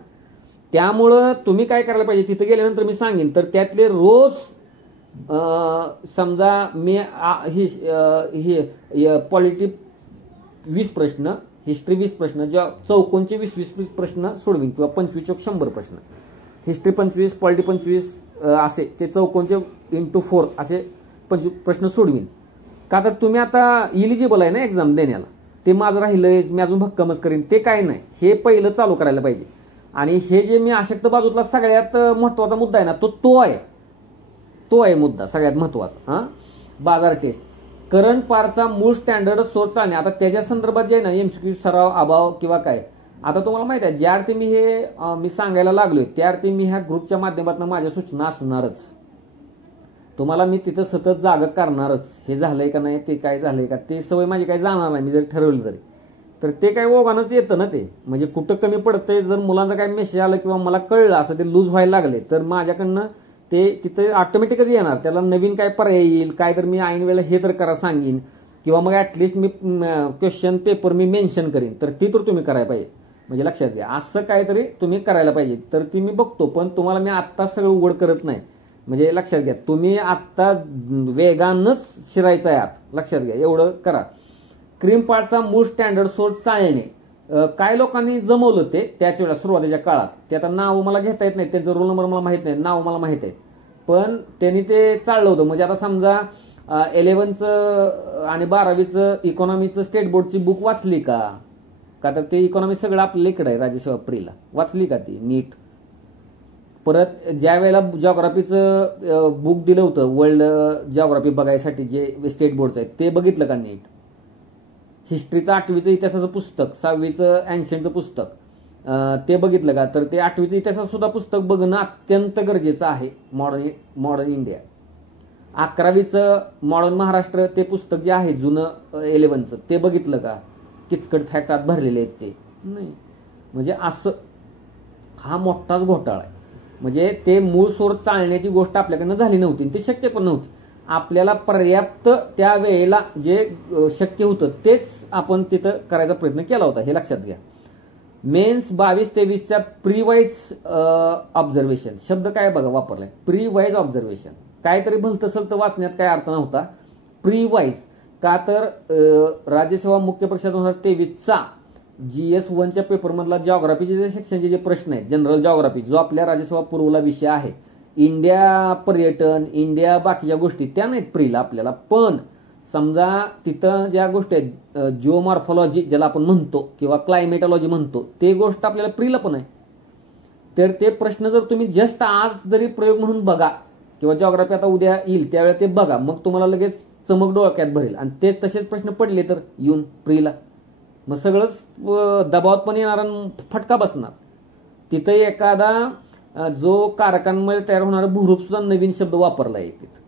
त्यामुळं तुम्ही काय करायला पाहिजे, तिथं गेल्यानंतर मी सांगेन, तर त्यातले रोज समजा मी पॉलिटी 20 प्रश्न, हिस्ट्री 20 प्रश्न, ज्या चौकोनचे 20-20 प्रश्न सोडवीन किंवा 25-100 प्रश्न, हिस्ट्री 25, पॉलिटी 25 असे ते चौकोनचे × 4 असे 25 प्रश्न सोडवीन. का तर तुम्ही आता इलिजिबल आहे ना एक्झाम देण्याला, ते माझं राहिलंय, मी अजून भक्कमच करीन, ते काय नाही, हे पहिलं चालू करायला पाहिजे. आणि हे जे मी अशक्त बाजूतला सगळ्यात महत्वाचा मुद्दा आहे ना, तो आहे मुद्दा सगळ्यात महत्वाचा. बाजार टेस्ट, करंट पारचा मूळ स्टँडर्ड सोर्स आणि आता त्याच्या संदर्भात जे आहे ना, एमसीक्यू सराव अभाव किंवा काय, आता तुम्हाला माहित आहे, ज्या अर्थी मी सांगायला लागलोय त्या अर्थी मी ह्या ग्रुपच्या माध्यमातून माझ्या सूचना असणारच. तुम्हाला मी तिथं सतत जागा करणारच. हे झालंय का नाही, ते काय झालंय का, ते सवय माझी काही जाणार नाही. मी जर ठरवलं तरी, तर ते काय ओघानच येतं ना. ते म्हणजे कुठं कमी पडतंय, जर मुलांचा काय मेसेज आला किंवा मला कळलं असं ते लूज व्हायला लागले, तर माझ्याकडनं ते तिथे ऑटोमॅटिकच येणार. त्याला नवीन काय पर्याय येईल, काय तर मी ऐन वेळेला हे तर करा सांगेन, किंवा मग ऍटलिस्ट मी क्वेश्चन पेपर मी मेन्शन करीन, तर ती तर तुम्ही करायला पाहिजे. म्हणजे लक्षात घ्या, असं काहीतरी तुम्ही करायला पाहिजे. तर ती मी बघतो, पण तुम्हाला मी आत्ता सगळं उघड करत नाही. म्हणजे लक्षात घ्या, तुम्ही आत्ता वेगानच शिरायचं आहे आत, लक्षात घ्या, एवढं करा. क्रीम पार्टचा मूळ स्टँडर्ड सोर्स चाळणे, काय लोकांनी जमवलं ते त्याच वेळेला सुरुवातीच्या काळात. ते आता नाव मला घेता येत नाही, त्यांचं रोल नंबर मला माहित नाही, नाव मला माहित आहे, पण त्यांनी ते चाललं होतं. म्हणजे आता समजा 11चं आणि 12वीचं इकॉनॉमीचं स्टेट बोर्डची बुक वाचली का तर ते इकॉनॉमी सगळं आपल्या इकडे आहे, राजेसेवा प्रीला वाचली का ती नीट. परत ज्या वेळेला जिओग्राफीचं बुक दिलं होतं, वर्ल्ड जिओग्राफी बघायसाठी जे स्टेट बोर्डचं आहे, ते बघितलं का नीट. हिस्ट्रीचं 8वीचं इतिहासाचं पुस्तक, 6वीचं अँशियंटचं पुस्तक ते बघितलं का, तर ते 8वीचं इतिहासाचं सुद्धा पुस्तक बघणं अत्यंत गरजेचं आहे. Modern India. 11वीचं मॉडर्न महाराष्ट्र ते पुस्तक जे आहे जुनं 11चं, ते बघितलं का, किचकट फॅक्ट आत भरलेले आहेत ते नाही. म्हणजे असं हा मोठाच घोटाळा आहे. म्हणजे ते मूळ सोर्स चालण्याची गोष्ट आपल्याकडनं झाली नव्हती, ते शक्य पण नव्हती. आपल्याला पर्याप्त त्या वेळेला जे शक्य होतं तेच आपण तिथं करायचा प्रयत्न केला होता, हे लक्षात घ्या. मेन्स 22-23चा प्री वाईज ऑब्झर्वेशन शब्द काय बघा वापरलाय, प्री वाईज ऑब्झर्वेशन. काहीतरी भलतं सलतं वाचण्यात काय अर्थ नव्हता. प्री वाईज का तर राज्यसेवा मुख्य परीक्षा 2023चा GS1च्या पेपरमधला जिओग्राफीचे जे सेक्शनचे जे प्रश्न आहेत, जनरल जिओग्राफी जो आपल्या राज्यसेवा पूर्वला विषय आहे, इंडिया पर्यटन, इंडिया बाकीच्या गोष्टी त्या नाहीत प्रीला आपल्याला. पण समजा तिथं ज्या गोष्टी आहेत, जिओमॉर्फॉलॉजी ज्याला आपण म्हणतो किंवा क्लायमेटॉलॉजी म्हणतो, ते गोष्ट आपल्याला प्रीला पण आहे. तर ते प्रश्न जर तुम्ही जस्ट आज जरी प्रयोग म्हणून बघा किंवा जिओग्राफी आता उद्या येईल त्यावेळेला ते बघा, मग तुम्हाला लगेच चमक डोळ्यात भरेल. आणि ते तसेच प्रश्न पडले तर येऊन प्रीला, मग सगळंच दबावात पण येणार आणि फटका बसणार. तिथं एखादा जो कारखान्यामुळे तयार होणारा भूरूप सुद्धा नवीन शब्द वापरला आहे तिथं.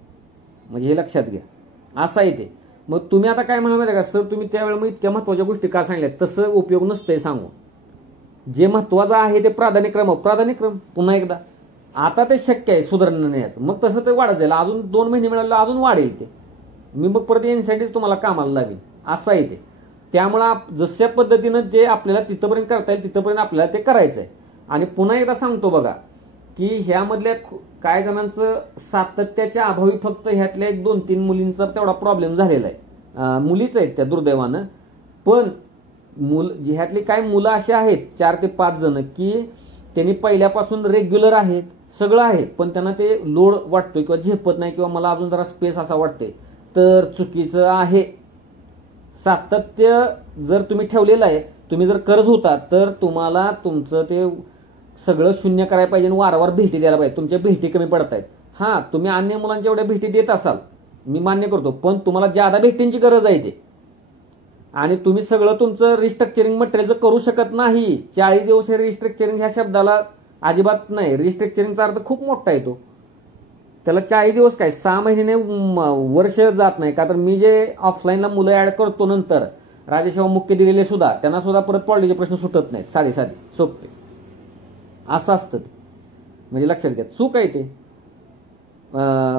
म्हणजे हे लक्षात घ्या, असं आहे ते. मग तुम्ही आता काय म्हणा माहिती का सर, तुम्ही त्यावेळेला मग इतक्या महत्वाच्या गोष्टी का सांगल्या, तसं उपयोग नसतंय सांगू. जे महत्वाचं आहे ते प्राधान्यक्रम पुन्हा एकदा आता ते शक्य आहे सुधारणा नाही याचं. मग तसं ते वाढत जाईल, अजून 2 महिने मिळाले अजून वाढेल ते. मी मग परत एनसायटीच तुम्हाला कामाला लावेल असं आहे ते. त्यामुळं जशा पद्धतीनं जे आपल्याला तिथपर्यंत करता येईल तिथपर्यंत आपल्याला ते करायचं आहे. आणि पुन्हा एकदा सांगतो बघा की ह्यामधल्या काय जणांचं सातत्याच्या अभावी फक्त ह्यातल्या 1-2-3 मुलींचा तेवढा प्रॉब्लेम झालेला आहे. मुलीच आहेत त्या दुर्दैवानं. पण ह्यातली काही मुलं अशी आहेत 4 ते 5 जण की त्यांनी पहिल्यापासून रेग्युलर आहेत, सगळं आहे, पण त्यांना ते लोड वाटतोय किंवा झेपत नाही किंवा मला अजून जरा स्पेस असा वाटतोय. तर चुकीचं आहे. सातत्य जर तुम्ही ठेवलेलं आहे, तुम्ही जर करत होता तर तुम्हाला तुमचं ते सगळं शून्य करायला पाहिजे आणि वारंवार भेटी द्यायला पाहिजे. तुमच्या भेटी कमी पडत आहेत. हां, तुम्ही अन्य मुलांच्या एवढ्या भेटी देत असाल, मी मान्य करतो, पण तुम्हाला ज्यादा भेटींची गरज आहे ते. आणि तुम्ही सगळं तुमचं रिस्ट्रक्चरिंग मटेरियलचं करू शकत नाही. 40 दिवस हे रिस्ट्रक्चरिंग ह्या शब्दाला अजिबात नाही. रिस्ट्रक्चरिंगचा अर्थ खूप मोठा येतो. त्याला 40 दिवस काय 6 महिने वर्ष जात नाही. का तर मी जे ऑफलाईनला मुलं ऍड करतो नंतर राजसेवा मुख्य दिलेले सुद्धा, त्यांना सुद्धा परत पॉलिटीचे प्रश्न सुटत नाहीत. साधे सोपे असं असतं ते. म्हणजे लक्षात घ्या, चूक आहे ते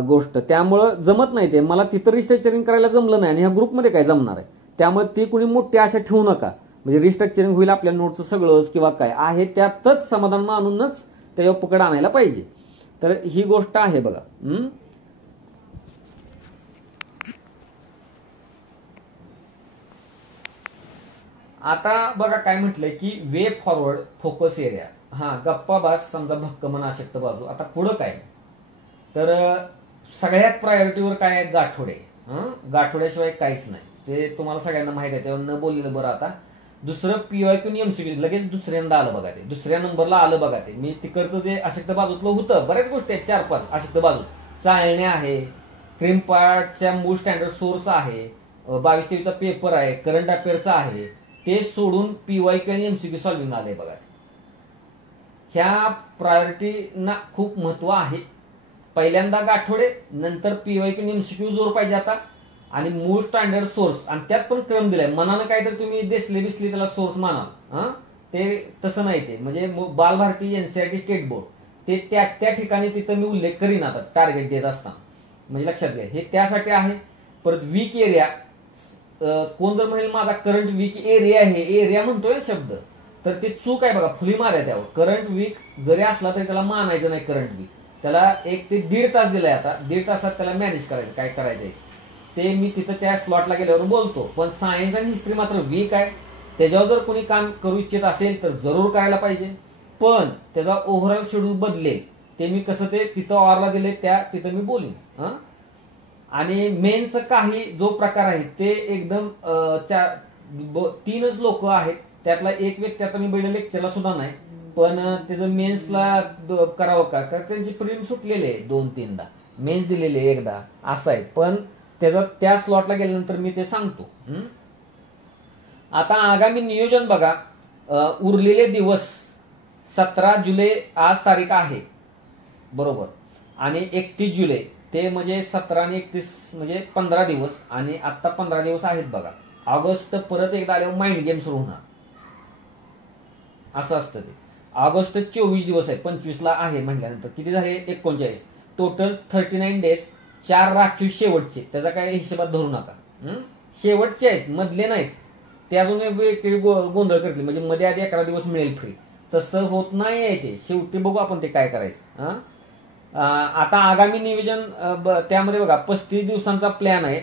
गोष्ट. त्यामुळं जमत नाही ते. मला तिथं रिस्ट्रक्चरिंग करायला जमलं नाही आणि ह्या ग्रुपमध्ये काय जमणार आहे. त्यामुळे ती कुणी मोठी आशा ठेवू नका. म्हणजे रिस्ट्रक्चरिंग होईल आपल्या नोटचं सगळंच किंवा काय आहे त्यातच समाधान मानूनच त्याच्यावर पकड आणायला पाहिजे. तर ही गोष्ट आहे बघा. आता बघा काय म्हटलंय की वे फॉरवर्ड फोकस एरिया. गप्पा बास समजा भक्कमन अशक्त बाजू. आता पुढं काय तर सगळ्यात प्रायोरिटीवर काय आहे, गाठोडे. गाठोड्याशिवाय काहीच नाही, ते तुम्हाला सगळ्यांना माहिती आहे, त्यावर न बोललेलं बरं. आता दुसरं पीवायक्यू एमसीक्यू लगेच दुसऱ्यांदा आलं बघा ते, दुसऱ्या नंबरला आलं बघा ते. मी तिकडचं जे अशक्त बाजूतलं होतं, बऱ्याच गोष्टी आहेत 4-5 अशक्त बाजू. चाळण्या आहे, क्रीम पार्टच्या मूळ स्टँडर्ड सोर्स आहे, 22-23चा पेपर आहे, करंट अफेअरचा आहे, ते सोडून पीवायक्यू आणि एमसीक्यू सॉल्व्हिंग आलंय बघा. ह्या प्रायोरिटीना खूप महत्व आहे. पहिल्यांदा गाठोडे, नंतर पीवायक्यू एमसीक्यू जोर पाहिजे आता, आणि मूळ स्टँडर्ड सोर्स, आणि त्यात पण क्रम दिलाय. मनानं काय तर तुम्ही देसले बिसले त्याला सोर्स माना, ते तसं नाही. ते म्हणजे बालभारती, एनसीईआरटी, स्टेट बोर्ड, ते त्या ठिकाणी तिथं मी उल्लेख करीन आता टार्गेट देत असताना. म्हणजे लक्षात घ्या, हे त्यासाठी आहे. परत वीक एरिया, कोण जर म्हणेल माझा करंट वीक एरिया आहे, एरिया म्हणतोय शब्द, तर ते चूक आहे बघा, फुली मार आहे त्यावर. करंट वीक जरी असला तरी त्याला मानायचं नाही करंट वीक. त्याला 1 ते 1.5 तास दिलाय. आता 1.5 तासात त्याला मॅनेज करायचं, काय करायचंय ते मी तिथं त्या स्लॉटला गेल्यावर बोलतो. पण सायन्स आणि हिस्ट्री मात्र वीक आहे. त्याच्यावर जर कोणी काम करू इच्छित असेल तर जरूर करायला पाहिजे, पण त्याचा ओव्हरऑल शेड्यूल बदलेल. ते मी कसं ते तिथं ऑरला दिले त्या तिथं मी बोलीन. आणि मेनचं काही जो प्रकार आहे ते एकदम 3च लोक आहेत. त्यातला एक व्यक्ती आता मी पहिल्या लेक्चरला सुद्धा नाही, पण त्याचं मेन्सला करावं का, कारण त्यांची प्रिलिम सुटलेले 2-3दा, मेन्स दिलेले एकदा, असं आहे. पण त्याचा त्या स्लॉटला गेल्यानंतर मी ते सांगतो. आता आगामी नियोजन बघा. उरलेले दिवस 17 जुलै आज तारीख आहे बरोबर, आणि 31 जुलै, ते म्हणजे 17 आणि 31 म्हणजे 15 दिवस, आणि आता 15 दिवस आहेत बघा. ऑगस्ट परत एकदा आल्यावर माइंड गेम सुरू होणार, असं असतं ते. ऑगस्ट 24 दिवस आहे, 25ला आहे म्हटल्यानंतर किती झाले, 39. Total 39 days. 4 राखीव शेवटचे, त्याचा काय हिशोबात धरू नका. शेवटचे आहेत, मधले नाहीत. ते अजून गोंधळ करतील, म्हणजे मध्ये आधी 11 दिवस मिळेल फ्री, तसं होत नाही ते. शेवटी बघू आपण ते काय करायचं. आता आगामी नियोजन त्यामध्ये बघा 35 दिवसांचा प्लॅन आहे.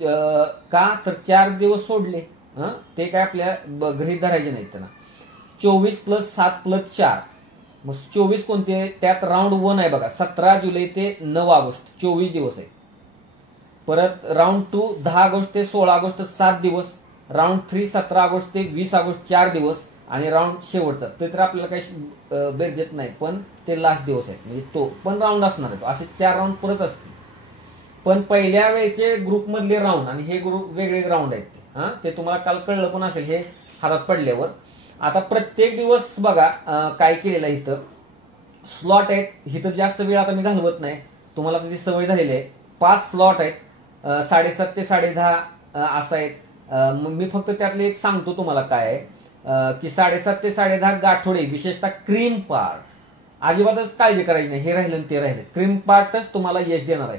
का तर 4 दिवस सोडले, ते काय आपल्या गृहीत धरायचे नाहीत त्यांना. 24 + 7 + 4, मग 24 कोणते, त्यात राऊंड 1 आहे बघा, 17 जुलै ते 9 ऑगस्ट 24 दिवस आहे. परत राऊंड 2 10 ऑगस्ट ते 16 ऑगस्ट 7 दिवस. राऊंड 3 17 ऑगस्ट ते 20 ऑगस्ट 4 दिवस. आणि राऊंड शेवटचा ते तर आपल्याला काही बेरजेत नाही, पण ते लास्ट दिवस आहेत, म्हणजे तो पण राऊंड असणार आहे. असे 4 राऊंड परत असतील. पण पहिल्या वेळेचे ग्रुपमधले राऊंड आणि हे ग्रुप वेगळे राऊंड आहेत. ते तुम्हाला काल कळलं पण असेल हे हातात पडल्यावर. आता प्रत्येक दिवस बघा काय केलेलं आहे, इथं स्लॉट आहेत. इथं जास्त वेळ आता मी घालवत नाही, तुम्हाला त्याची सवय झालेली आहे. 5 स्लॉट आहेत, 7:30 ते 10:30 असं आहेत. मी फक्त त्यातले एक सांगतो तुम्हाला काय आहे, की 7:30 ते 10:30 गाठोडे, विशेषतः क्रीम पार्ट अजिबातच काळजी करायची नाही, हे राहिलं आणि ते राहिलं. क्रीम पार्टच तुम्हाला यश देणार आहे.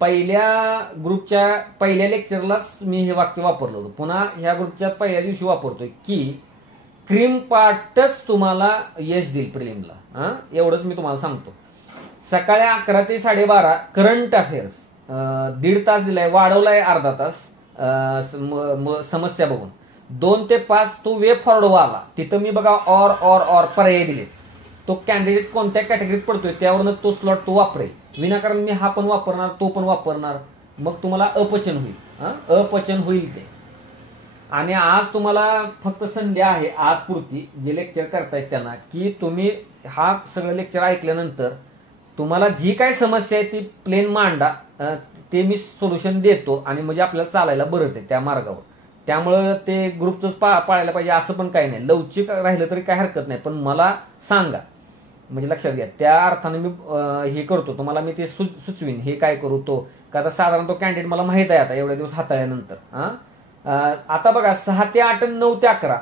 पहिल्या ग्रुपच्या पहिल्या लेक्चरलाच मी हे वाक्य वापरलं होतं, पुन्हा ह्या ग्रुपच्या पहिल्या दिवशी वापरतोय की क्रीम पार्टच तुम्हाला यश देईल प्रिलिमला. एवढंच मी तुम्हाला सांगतो. सकाळी 11 ते 12:30 करंट अफेअर्स 1.5 तास दिलाय, वाढवलाय अर्धा तास समस्या बघून. 2 ते 5 तो वे फॉरवर्ड वाला, तिथं मी बघा ऑर पर्याय दिले. तो कॅन्डिडेट कोणत्या कॅटेगरीत पडतोय त्यावरनं तो स्लॉट तो वापरेल. विनाकारण मी हा पण वापरणार तो पण वापरणार, मग तुम्हाला अपचन होईल. अपचन होईल ते. आणि आज तुम्हाला फक्त संधी आहे आज पुरती, जे लेक्चर करतायत त्यांना, की तुम्ही हा सगळं लेक्चर ऐकल्यानंतर तुम्हाला जी काय समस्या आहे ती प्लेन मांडा, ते मी सोल्युशन देतो आणि म्हणजे आपल्याला चालायला बरं आहे त्या मार्गावर. त्यामुळं ते ग्रुपच पाळायला पाहिजे असं पण काही नाही. लवचिक राहिलं तरी काही हरकत नाही, पण मला सांगा, म्हणजे लक्षात घ्या. त्या अर्थाने मी हे करतो, तुम्हाला मी ते सुचवीन हे काय करू तो, का आता साधारण तो कॅन्डिडेट मला माहित आहे आता एवढ्या दिवस हाताळल्यानंतर. आता बघा 6 ते 8 आणि 9 ते 11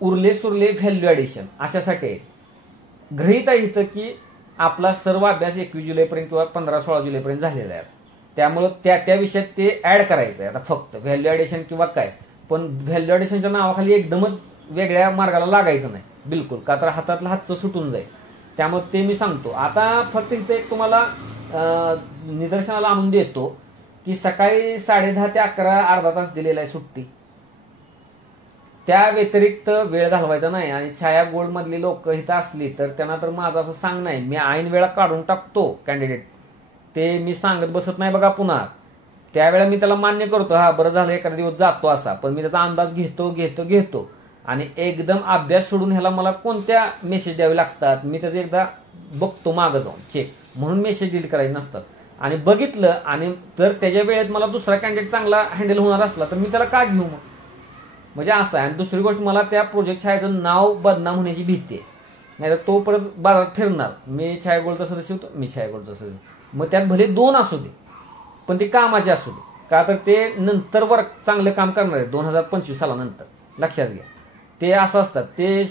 उरले सुरले व्हॅल्यू ऍडिशन अशासाठी आहे. गृहीत आहे इथं की आपला सर्व अभ्यास 21 जुलैपर्यंत किंवा 15-16 जुलैपर्यंत झालेला आहे. त्यामुळं त्या विषयात ते ऍड करायचं आहे आता फक्त व्हॅल्यू ऍडिशन किंवा काय. पण व्हॅल्यू ऍडिशनच्या नावाखाली एकदमच वेगळ्या मार्गाला लागायचं नाही बिलकुल, का तर हातातलं हातचं सुटून जाईल. त्यामुळे ते मी सांगतो. आता फक्त इथे एक तुम्हाला निदर्शनाला आणून देतो की सकाळी 10:30 ते 11 अर्धा तास दिलेला आहे सुट्टी. त्या व्यतिरिक्त वेळ घालवायचा नाही. आणि छाया गोल्ड मधली लोक इथं असली तर त्यांना तर माझं असं सांग नाही, मी ऐन वेळा काढून टाकतो कॅन्डिडेट, ते मी सांगत बसत नाही बघा पुन्हा. त्यावेळेला मी त्याला मान्य करतो, हा बरं झालं एखादा दिवस जातो असा, पण मी त्याचा अंदाज घेतो आणि एकदम अभ्यास सोडून ह्याला मला कोणत्या मेसेज द्यावे लागतात मी त्याचं एकदा बघतो मागं जाऊन चेक, म्हणून मेसेज डिलीट करायचे नसतात. आणि बघितलं आणि जर त्याच्या वेळेत मला दुसरा कॅन्डिडेट चांगला हँडल होणार असला तर मी त्याला का घेऊ मग, म्हणजे असं आहे. आणि दुसरी गोष्ट, मला त्या प्रोजेक्ट छायाचं नाव बदनाम होण्याची भीती आहे, नाही तर तो परत बाजारात फिरणार, मी छाया गोल्डचा सदस्य होतो, मी छाया गोल्डचा सदस्य. मग त्यात भले 2 असू दे पण ते कामाचे असू दे, का तर ते नंतर वर चांगलं काम करणार आहे 2025 सालानंतर. लक्षात घ्या, ते असं असतात, ते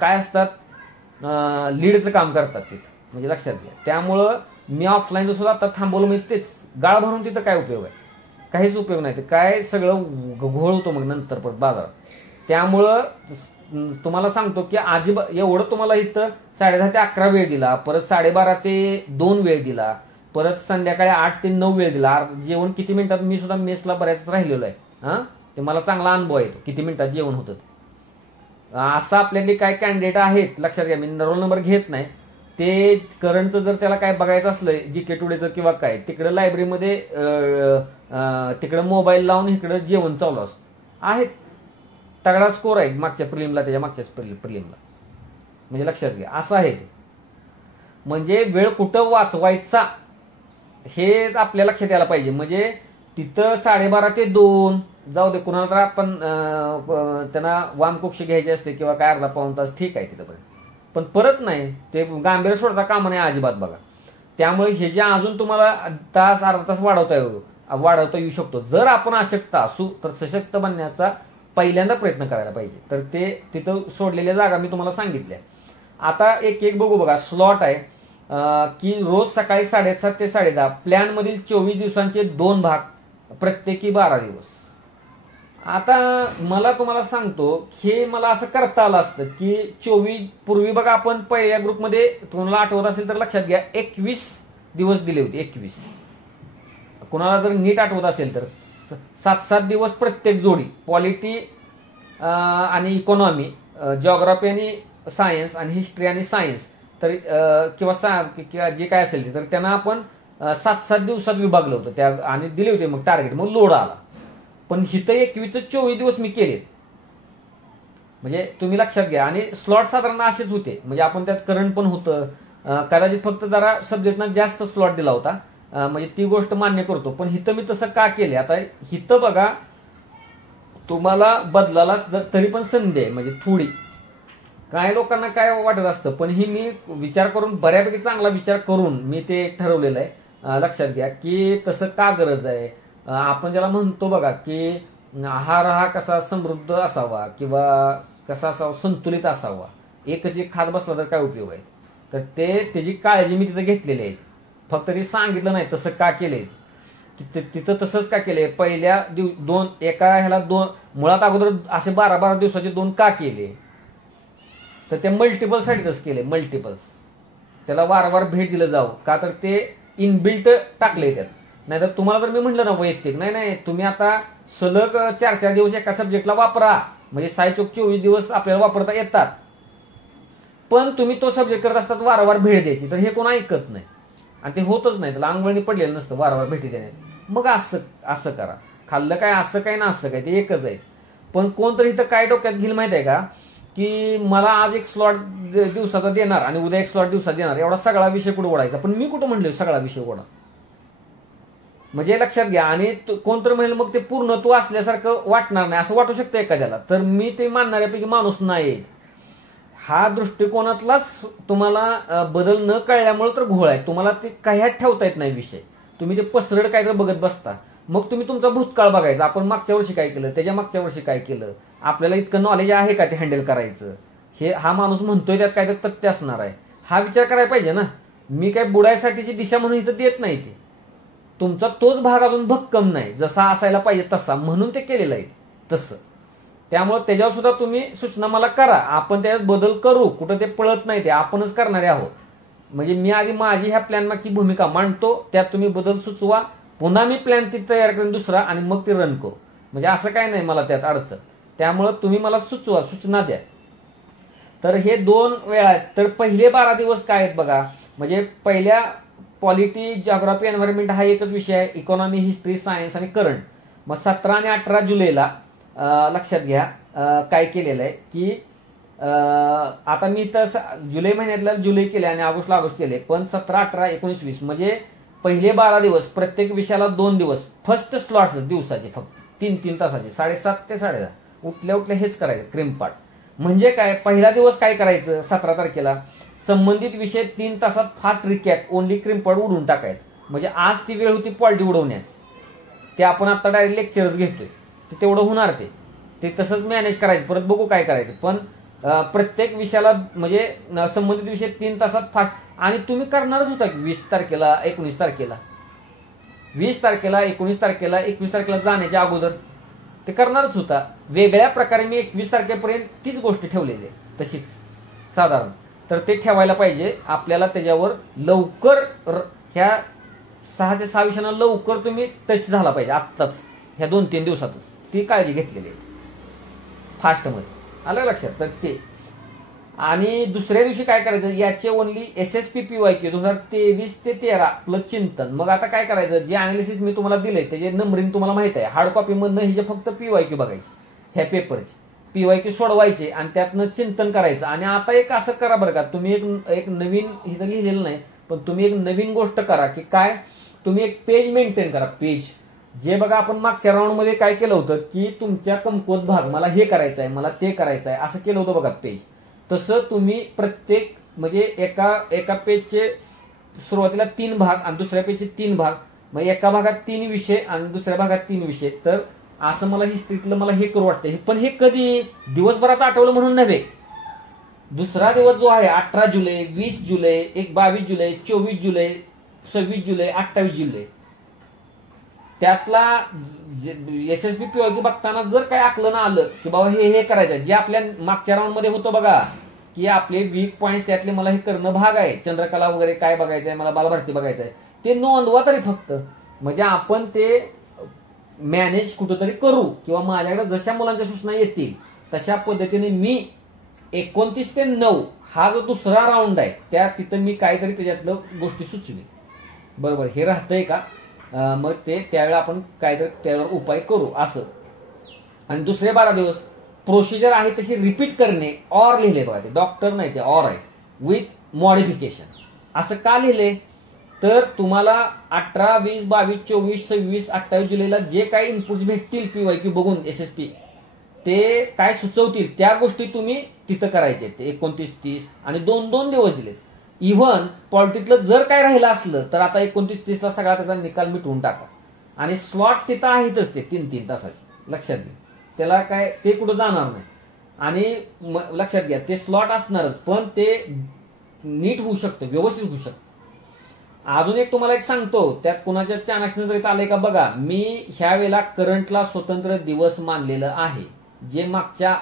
काय असतात, लीडचं काम करतात तिथं, म्हणजे लक्षात घ्या. त्यामुळं मी ऑफलाईनचं सुद्धा आता थांबवलं, म्हणजे तेच गाळ भरून तिथं काय उपयोग आहे, काहीच उपयोग नाही. ते काय सगळं घोळ होतो मग नंतर परत बाजारात. त्यामुळं तुम्हाला सांगतो की एवढं तुम्हाला इथं 10:30 ते 11 वेळ दिला, परत 12:30 ते 2 वेळ दिला, परत संध्याकाळी 8 ते 9 वेळ दिला. जेवण किती मिनिटात, मी सुद्धा मेसला बऱ्याच राहिलेलो आहे, ते मला चांगला अनुभव आहे किती मिनिटात जेवण होतं. असं आपल्यातले काय कॅन्डिडेट आहेत, लक्षात घ्या, मी रोल नंबर घेत नाही, ते करंटचं जर त्याला काय बघायचं असलं जीके टुडेचं किंवा काय, तिकडे लायब्ररीमध्ये तिकडे मोबाईल लावून इकडे जेवण चालू असतं. आहेत तगडा स्कोर आहे मागच्या प्रिलिमला, त्याच्या मागच्या प्रिलिमला, म्हणजे लक्षात घ्या असं आहे. म्हणजे वेळ कुठं वाचवायचा हे आपल्या लक्षात यायला पाहिजे. म्हणजे तिथं 12:30 ते 2 जाऊ दे, कुणाला तर आपण त्यांना वामकुक्षी घ्यायची असते किंवा काय अर्धा पाऊण तास, ठीक आहे तिथंपर्यंत, पण परत नाही, ते गांभीर्य सोडता कामा नाही अजिबात बघा. त्यामुळे हे जे अजून तुम्हाला तास अर्धा तास वाढवता येऊ शकतो. जर आपण अशक्त असू तर सशक्त बनण्याचा पहिल्यांदा प्रयत्न करायला पाहिजे. तर ते तिथं सोडलेल्या जागा मी तुम्हाला सांगितल्या. आता एक बघू बघा. स्लॉट आहे की रोज सकाळी 7:30 ते 10:30, प्लॅन मधील 24 दिवसांचे 2 भाग, प्रत्येकी 12 दिवस. आता मला तुम्हाला सांगतो, हे मला असं करता आलं असतं की 24 पूर्वी बघा आपण पहिल्या ग्रुपमध्ये, तुम्हाला आठवत असेल तर लक्षात घ्या, 21 दिवस दिले होते. 21, कुणाला जर नीट आठवत असेल तर 7-7 दिवस प्रत्येक जोडी, पॉलिटी आणि इकॉनॉमी, जिओग्राफी आणि सायन्स, आणि हिस्ट्री आणि सायन्स, तर किंवा जे काय असेल ते, तर त्यांना आपण 7-7 दिवसात विभागलं होतं त्या, आणि दिले होते मग टार्गेट, मग लोड आला. पण हिथं 21चं 24 दिवस मी केले, म्हणजे तुम्ही लक्षात घ्या. आणि स्लॉट साधारण असेच होते, म्हणजे आपण त्यात करंट पण होतं, कदाचित फक्त जरा सब्जेक्टना जास्त स्लॉट दिला होता, म्हणजे ती गोष्ट मान्य करतो. पण हिथं मी तसं का केले, आता हिथं बघा, तुम्हाला बदलाला तरी पण संधी आहे, म्हणजे थोडी. काय लोकांना काय वाटत असतं, पण ही मी विचार करून, बऱ्यापैकी चांगला विचार करून मी ते ठरवलेलं आहे. लक्षात घ्या की तसं का गरज आहे. आपण ज्याला म्हणतो बघा की आहार हा कसा समृद्ध असावा किंवा कसा असावा, संतुलित असावा, एकच एक खात बसला तर काय उपयोग आहे. तर त्याची काळजी मी तिथं घेतलेली आहे. फक्त ते सांगितलं नाही तसं का केलंय, तिथं तसंच का केलंय. पहिल्या एका ह्याला मुळात अगोदर असे 12-12 दिवसाचे 2 का केले, तर ते मल्टिपल साठीच केले. मल्टिपल्स त्याला वारंवार भेट दिलं जावं का, तर ते इनबिल्ट टाकले त्यात. नाहीतर तुम्हाला जर मी म्हटलं ना वैयक्तिक, नाही तुम्ही आता सलग 4-4 दिवस एका सब्जेक्टला वापरा, म्हणजे 6-24 दिवस आपल्याला वापरता येतात, पण तुम्ही तो सब्जेक्ट करत असतात वारंवार भेट द्यायची, तर हे कोण ऐकत नाही आणि ते होतच नाही. त्याला अंगवळणी पडलेलं नसतं वारंवार भेटी देण्याची. मग असं करा. खाल्लं काय असं काय ना असं काय, ते एकच आहे. पण कोणतरी इथं काय डोक्यात घेईल माहिती आहे का, की मला आज एक स्लॉट दिवसाचा देणार आणि उद्या एक स्लॉट दिवसाचा देणार, एवढा सगळा विषय कुठं ओढायचा. पण मी कुठं म्हणलो सगळा विषय ओढा, म्हणजे लक्षात घ्या. आणि कोणतरी म्हणेल मग ते पूर्णत्व असल्यासारखं वाटणार नाही, असं वाटू शकतं एखाद्याला, तर मी ते मानणाऱ्यापैकी माणूस नाही. हा दृष्टिकोनातलाच तुम्हाला बदल न कळल्यामुळे तर घोळ आहे. तुम्हाला ते काही ठेवता येत नाही विषय, तुम्ही ते पसरड काय तर बघत बसता. मग तुम्ही तुमचा भूतकाळ बघायचा, आपण मागच्या वर्षी काय केलं, त्याच्या मागच्या वर्षी काय केलं, आपल्याला इतकं नॉलेज आहे का ते हँडल करायचं, हा माणूस म्हणतोय त्यात काय तर तथ्य असणार आहे, हा विचार करायला पाहिजे ना. मी काय बुडायसाठीची दिशा म्हणून इथं देत नाही. ते तुमचा तोच भाग अजून भक्कम नाही, जसा असायला पाहिजे तसा, म्हणून ते केलेलं आहे तसं. त्यामुळे त्याच्यावर सुद्धा तुम्ही सूचना मला करा, आपण त्याच्यात बदल करू. कुठं ते पळत नाही, ते आपणच करणारे आहोत. म्हणजे मी आधी माझी ह्या प्लॅन मागची भूमिका मांडतो, त्यात तुम्ही बदल सुचवा, पुन्हा मी प्लॅन ती तयार करेन दुसरा आणि मग ते रन करू. म्हणजे असं काय नाही मला त्यात अडचण. त्यामुळे तुम्ही मला सुचवा, सूचना द्या. तर हे 2 वेळा आहेत. तर पहिले 12 दिवस काय आहेत बघा, म्हणजे पहिल्या पॉलिटी, जिओग्राफी, एन्व्हायरमेंट हा एकच विषय आहे, इकॉनॉमी, हिस्ट्री, सायन्स आणि करंट. मग 17 आणि 18 जुलैला लक्षात घ्या काय केलेलं आहे की आता मी तर जुलै महिन्यातल्या जुलै केले आणि ऑगस्ट केले, पण 17, 18, 19, 20 म्हणजे पहिले 12 दिवस प्रत्येक विषयाला 2 दिवस फर्स्ट स्लॉट्स दिवसाचे, फक्त 3-3 तासाचे, 7:30 ते 10:30. उठल्या हेच करायचं क्रिमपाट. म्हणजे काय, पहिला दिवस काय करायचं 17 तारखेला, संबंधित विषय 3 तासात फास्ट रिकॅप ओनली क्रिमपाट उडून टाकायचं. म्हणजे आज ती वेळ होती पॉलिटी उडवण्यास, ते आपण आता डायरेक्ट लेक्चरच घेतोय, ते तेवढं होणार. ते तसंच मॅनेज करायचं, परत बघू काय करायचं. पण प्रत्येक विषयाला म्हणजे संबंधित विषय 3 तासात फास्ट. आणि तुम्ही करणारच होता की 20 तारखेला, 19 तारखेला, 20 तारखेला, 19 तारखेला, 21 तारखेला जाण्याच्या अगोदर ते करणारच होता. वेगळ्या प्रकारे मी 21 तारखेपर्यंत तीच गोष्ट ठेवलेली आहे तशीच साधारण. तर ते ठेवायला पाहिजे आपल्याला. त्याच्यावर लवकर ह्या 6 ते 6 विषयांना लवकर तुम्ही टच झाला पाहिजे आत्ताच, ह्या 2-3 दिवसातच. ती काळजी घेतलेली आहे फास्टमध्ये, आलं लक्षात. तर ते आणि दुसऱ्या दिवशी काय करायचं, याचे ओनली SSP PYQ 2023 ते 13 प्लस चिंतन. मग आता काय करायचं, जे अनालिसिस मी तुम्हाला दिले त्याचे नंबरिंग तुम्हाला माहित आहे. हार्ड कॉपी मधनं हिचे फक्त PYQ बघायचे, ह्या पेपरचे PYQ सोडवायचे आणि त्यातनं चिंतन करायचं. आणि आता एक असं करा बरं का, तुम्ही एक नवीन इथं लिहिलेलं नाही, पण तुम्ही एक नवीन गोष्ट करा की काय, तुम्ही एक पेज मेंटेन करा. पेज जे बघा आपण मागच्या राऊंड मध्ये काय केलं होतं की तुमच्या कमकुवत भाग, मला हे करायचं आहे, मला ते करायचं आहे, असं केलं होतं बघा पेज. तसं तुम्ही प्रत्येक म्हणजे एका पेजचे सुरुवातीला 3 भाग आणि दुसऱ्या पेजचे 3 भाग, मग एका भागात 3 विषय आणि दुसऱ्या भागात 3 विषय. तर असं मला हिस्ट्रीतलं मला हे करू वाटतंय. पण हे कधी दिवसभरात आठवलं म्हणून नव्हे, दुसरा दिवस जो आहे 18 जुलै, 20 जुलै, 22 जुलै, 24 जुलै, 26 जुलै, 28 जुलै, त्यातला SSP PYQ बघताना जर काय आकलन आलं की बाबा हे करायचं, जे आपल्या मागच्या राऊंड मध्ये होतं बघा की आपले वीक पॉइंट त्यातले मला हे करणं भाग आहे, चंद्रकला वगैरे काय बघायचंय, मला बालभारती बघायचंय, ते नोंदवा तरी फक्त. म्हणजे आपण ते मॅनेज कुठंतरी करू, किंवा माझ्याकडे जशा मुलांच्या सूचना येतील तशा पद्धतीने मी 29 ते 9 हा जो दुसरा राऊंड आहे त्या तिथं मी काहीतरी त्याच्यातलं गोष्टी सुचवी. बरोबर, हे राहतंय का, मग ते त्यावेळेला आपण काहीतरी त्यावर उपाय करू असं. आणि दुसरे 12 दिवस प्रोसिजर आहे तशी रिपीट करणे. ऑर लिहिले बघा, ते डॉक्टर नाही, ते ऑर आहे, विथ मॉडिफिकेशन. असं का लिहिले, तर तुम्हाला 18, 20, 22, 24, 26, 28 जुलैला जे काही इनपुट्स भेटतील PYQ बघून SSP, ते काय सुचवतील त्या गोष्टी तुम्ही तिथं करायचे. ते 29, 30 आणि 2-2 दिवस दिलेत. इव्हन पॉलिटिकलं जर काय राहिलं असलं तर आता 29, 30ला सगळा त्याचा निकाल मिटवून टाका. आणि स्लॉट तिथं आहेतच ते 3-3 तासाचे, लक्षात घ्या. त्याला काय ते कुठं जाणार नाही. आणि लक्षात घ्या ते स्लॉट असणारच, पण ते नीट होऊ शकतं, व्यवस्थित होऊ शकतं. अजून एक तुम्हाला एक सांगतो, त्यात कुणाच्या चाणक्य नजरेत आलंय का बघा. मी ह्या वेळेला करंटला स्वतंत्र दिवस मानलेलं आहे, जे मागच्या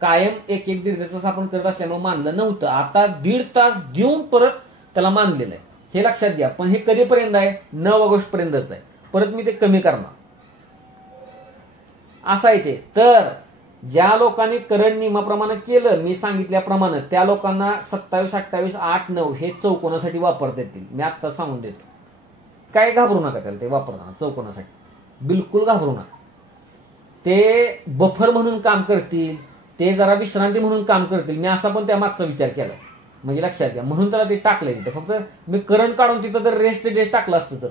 कायम एक एक दीड तास आपण करत असल्यामुळे मानलं नव्हतं. आता 1.5 तास देऊन परत त्याला मानलेलं आहे, हे लक्षात घ्या. पण हे कधीपर्यंत आहे? 9 ऑगस्ट पर्यंतच आहे. परत मी ते कमी करणार, असं आहे ते. तर ज्या लोकांनी करंट नियमाप्रमाणे केलं, मी सांगितल्याप्रमाणे, त्या लोकांना 27, 28, 8, 9 हे चौकोनासाठी वापरता येतील. मी आत्ता सांगून देतो, काय घाबरू नका त्याला. ते वापरताना चौकोनासाठी बिलकुल घाबरू नका. ते बफर म्हणून काम करतील, ते जरा विश्रांती म्हणून काम करतील. मी असा पण त्या मागचा विचार केला, म्हणजे लक्षात घ्या. म्हणून त्याला ते टाकलंय तिथे. फक्त मी करंट काढून तिथं जर रेस्ट डेस्ट टाकलं असतं तर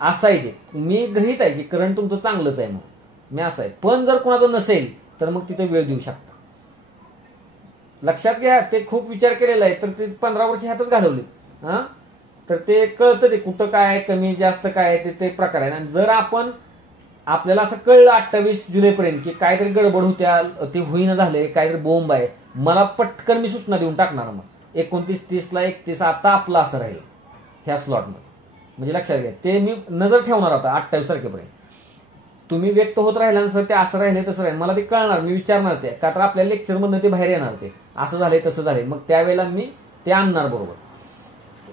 असं आहे ते. मी गृहीत आहे की करंट तुमचं चांगलंच आहे, मग मी असं आहे. पण जर कोणाचं नसेल तर मग तिथे वेळ देऊ शकता. लक्षात घ्या, ते खूप विचार केलेला आहे. तर ते 15 वर्ष ह्यातच घालवले. तर ते कळतं ते कुठं काय कमी जास्त काय ते प्रकार आहे. आणि जर आपल्याला असं कळलं 28 जुलैपर्यंत की काहीतरी गडबड होत्या, ते होईना झाले, काहीतरी बोंब आहे, मला पटकन मी सूचना देऊन टाकणार. मग 29, 30ला 31 आता आपलं असं राहील ह्या स्लॉटमध्ये. म्हणजे लक्षात घ्या, ते मी नजर ठेवणार आता 28 तारखेपर्यंत. तुम्ही व्यक्त होत राहिल्यानंतर ते असं राहिले तसं राहील, मला ते कळणार, मी विचारणार ते. का तर आपल्या लेक्चरमधनं ते बाहेर येणार, ते असं झालंय तसं झालंय, मग त्यावेळेला मी ते आणणार बरोबर.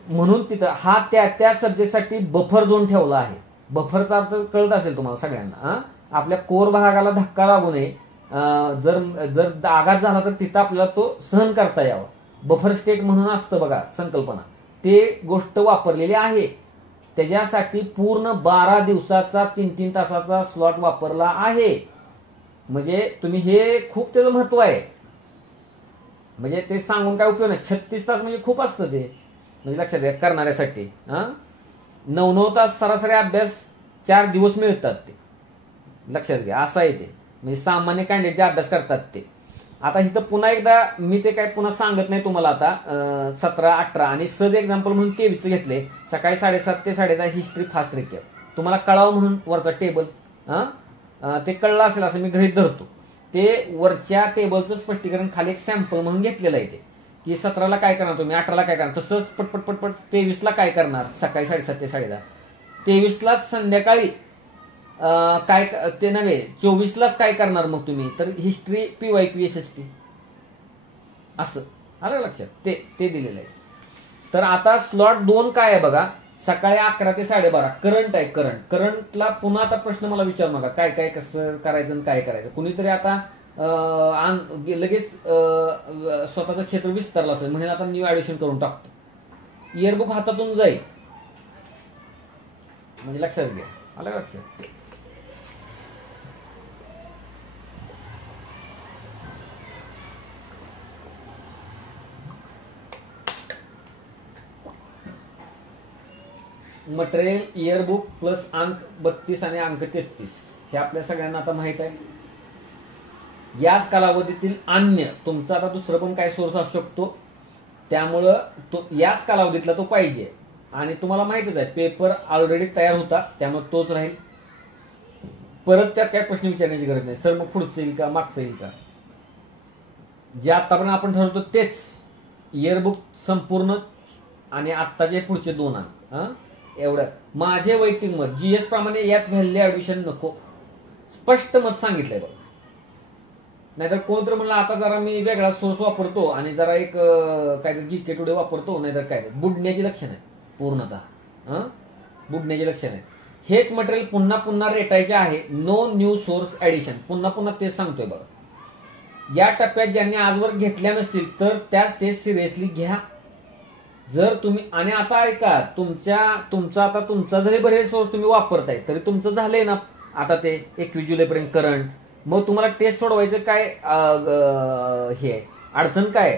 म्हणून तिथं हा त्या सब्जेक्टसाठी बफर झोन ठेवला आहे. बफरचा अर्थ कळत असेल तुम्हाला सगळ्यांना. आपल्या कोर भागाला धक्का लागू नये, जर आघात झाला तर तिथं आपल्याला तो सहन करता यावा. बफर स्टेट म्हणून असतं बघा संकल्पना, ते गोष्ट वापरलेली आहे. त्याच्यासाठी पूर्ण 12 दिवसाचा 3-3 तासाचा स्लॉट वापरला आहे. म्हणजे तुम्ही हे खूप त्याचं महत्व आहे. म्हणजे ते सांगून काय उपयोग नाही. 36 तास म्हणजे खूप असतं ते, म्हणजे लक्षात घ्या करणाऱ्यासाठी. 9-9 तास सरासरी अभ्यास 4 दिवस मिळतात ते, लक्षात घ्या. असं आहे ते. म्हणजे सामान्य कॅन्डिडेट जे अभ्यास करतात ते. आता इथं पुन्हा एकदा मी ते काय पुन्हा सांगत नाही तुम्हाला. आता 17, 18 आणि सहज एक्झाम्पल म्हणून 23 घेतले. सकाळी 7:30 ते 10:30 हिस्ट्री फास्ट रिकॅप, तुम्हाला कळावं म्हणून वरचा टेबल ते कळलं असेल असं मी गृहीत धरतो. ते वरच्या टेबलचं स्पष्टीकरण खाली एक सॅम्पल म्हणून घेतलेलं आहे ते, की 17ला काय करणार तुम्ही, 18ला काय करणार, तसंच पटपट 23ला काय करणार सकाळी 7:30 ते 10:30, 23ला संध्याकाळी काय ते नव्हे 24लाच काय करणार मग तुम्ही, तर हिस्ट्री PYQ SSP असं आलं लक्षात. ते दिलेलं आहे. तर आता स्लॉट 2 काय आहे बघा, सकाळी 11 ते 12:30 करंट आहे. करंटला पुन्हा आता प्रश्न मला विचारू नका काय काय कसं करायचं आणि काय करायचं. कुणीतरी आता लगेच स्वतःचं क्षेत्र विस्तारलं असेल म्हणून आता न्यू ऍडिशन करून टाकतो, इयरबुक हातातून जाईल. म्हणजे लक्षात घ्या, आलं लक्षात. मटेरियल इयरबुक प्लस अंक 32 आणि अंक 33 हे आपल्या सगळ्यांना आता माहित आहे. याच कालावधीतील अन्य तुमचा आता दुसरं पण काय सोर्स असू शकतो, त्यामुळं तो याच कालावधीतला तो पाहिजे. आणि तुम्हाला माहितच आहे पेपर ऑलरेडी तयार होता, त्यामुळे तोच राहील. परत त्यात काय प्रश्न विचारण्याची गरज नाही. सर मग पुढचं येईल का मागचं येईल का, जे आतापर्यंत आपण ठरवतो तेच इयरबुक संपूर्ण आणि आत्ताचे पुढचे 2 अंक. एवढं माझे वैयक्तिक मत, GS प्रमाणे यात व्हॅल्यू ऍडिशन नको, स्पष्ट मत सांगितलंय बघ. नाहीतर कोणतर म्हणलं आता जरा मी वेगळा सोर्स वापरतो आणि जरा एक काहीतरी GK टुडे वापरतो, नाहीतर काय बुडण्याची लक्षण आहे पूर्णतः. बुडण्याची लक्षण आहे. हेच मटेरियल पुन्हा पुन्हा रेटायचे आहे. नो न्यू सोर्स ऍडिशन, पुन्हा तेच सांगतोय बघा. या टप्प्यात ज्यांनी आजवर घेतल्या नसतील तर त्याच टेस्ट सिरियसली घ्या. जर तुम्ही आणि आता ऐका, तुमचा जरी बरे सोर्स तुम्ही वापरताय तरी तुमचं झालंय ना आता ते 21 जुलैपर्यंत करंट, मग तुम्हाला टेस्ट सोडवायचं काय हे अडचण काय,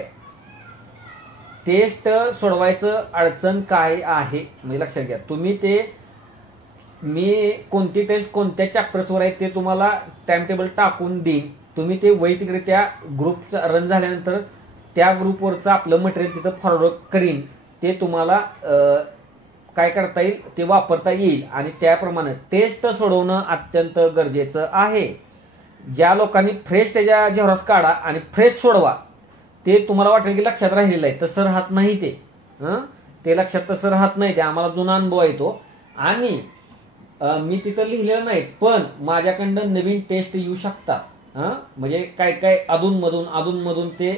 टेस्ट सोडवायचं अडचण काय आहे म्हणजे लक्षात घ्या. तुम्ही ते मी कोणती टेस्ट कोणत्या चॅप्टर्सवर आहे ते तुम्हाला टाइम टेबल टाकून देईन. तुम्ही ते वैयक्तिकरित्या ग्रुप रन झाल्यानंतर त्या ग्रुपवरचं आपलं मटेरियल तिथं फॉरवर्ड करीन. ते तुम्हाला काय करता येईल ते वापरता येईल आणि त्याप्रमाणे टेस्ट सोडवणं अत्यंत गरजेचं आहे. ज्या लोकांनी फ्रेश त्याच्या झेरॉक्स काढा आणि फ्रेश सोडवा, ते तुम्हाला वाटेल की लक्षात राहिलेलं आहे, तसं राहत नाही ते. ते लक्षात तसं राहत नाही, ते आम्हाला जुना अनुभव आहे तो. आणि मी तिथं लिहिलेलं नाही, पण माझ्याकडनं नवीन टेस्ट येऊ शकतात. म्हणजे काय काय अधूनमधून ते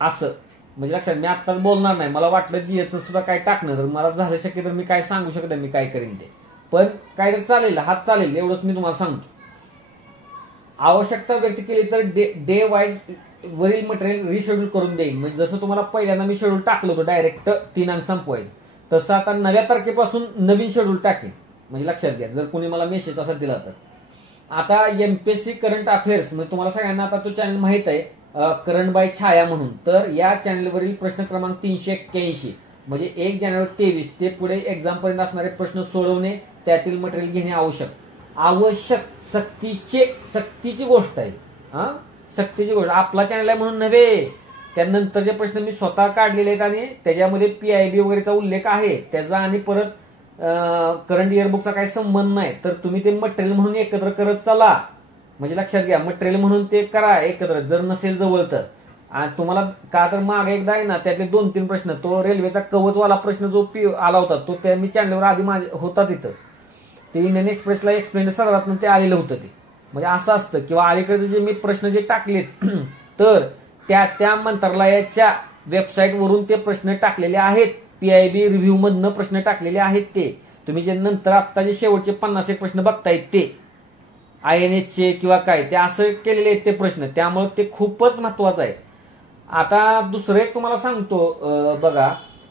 असं म्हणजे लक्षात, मी आत्ताच बोलणार नाही. मला वाटलं की याचं सुद्धा काय टाकणं, तर मला झालं शक्य तर मी काय सांगू शकत मी काय करीन ते, पण काय तर चालेल, हात चालेल एवढंच मी तुम्हाला सांगतो. आवश्यकता व्यक्त केली तर डे वाईज वरील मटेरियल रिशेड्यूल करून देईन. म्हणजे जसं तुम्हाला पहिल्यांदा मी शेड्यूल टाकलं होतं डायरेक्ट 3 अंक संपवायचं, तसं आता 9व्या तारखेपासून नवीन शेड्यूल टाकेन. म्हणजे लक्षात घ्या, जर कोणी मला मेसेज असा दिला तर. आता एमपीएससी करंट अफेअर्स, म्हणजे तुम्हाला सगळ्यांना आता तो चॅनल माहित आहे, करंट बाय छाया म्हणून. तर या चॅनलवरील प्रश्न क्रमांक 381, म्हणजे 1 जानेवारी 23 ते पुढे एक्झाम पर्यंत असणारे प्रश्न सोडवणे, त्यातील मटेरियल घेणे आवश्यक सक्तीची गोष्ट आहे. सक्तीची गोष्ट. आपला चॅनल आहे म्हणून नव्हे, त्यानंतरचे प्रश्न मी स्वतः काढलेले आहेत आणि त्याच्यामध्ये पीआयबी वगैरेचा उल्लेख आहे त्याचा, आणि परत करंट इयरबुकचा काही संबंध नाही. तर तुम्ही ते मटेरियल म्हणून एकत्र करत चला. म्हणजे लक्षात घ्या, मटेरियल म्हणून ते करा एकत्र, जर नसेल जवळ तर. आणि तुम्हाला का तर मागे एकदा आहे ना, त्यातले 2-3 प्रश्न, तो रेल्वेचा कवचवाला प्रश्न जो आला होता, तो त्या मी चॅनलवर आधी होता तिथं, ते इंडियन एक्सप्रेसला एक्सप्लेन सर्वात ते आलेलं होतं ते. म्हणजे असं असतं. किंवा अलीकडे जे मी प्रश्न जे टाकलेत तर त्या मंत्रालयाच्या वेबसाईटवरून ते प्रश्न टाकलेले आहेत, पीआयबी रिव्ह्यू मधनं प्रश्न टाकलेले आहेत. ते तुम्ही जे नंतर आता जे शेवटचे 50 प्रश्न बघतायत ते INH किंवा काय, ते असं केलेले आहेत ते प्रश्न, त्यामुळे ते खूपच महत्वाचं आहे. आता दुसरं एक तुम्हाला सांगतो बघा,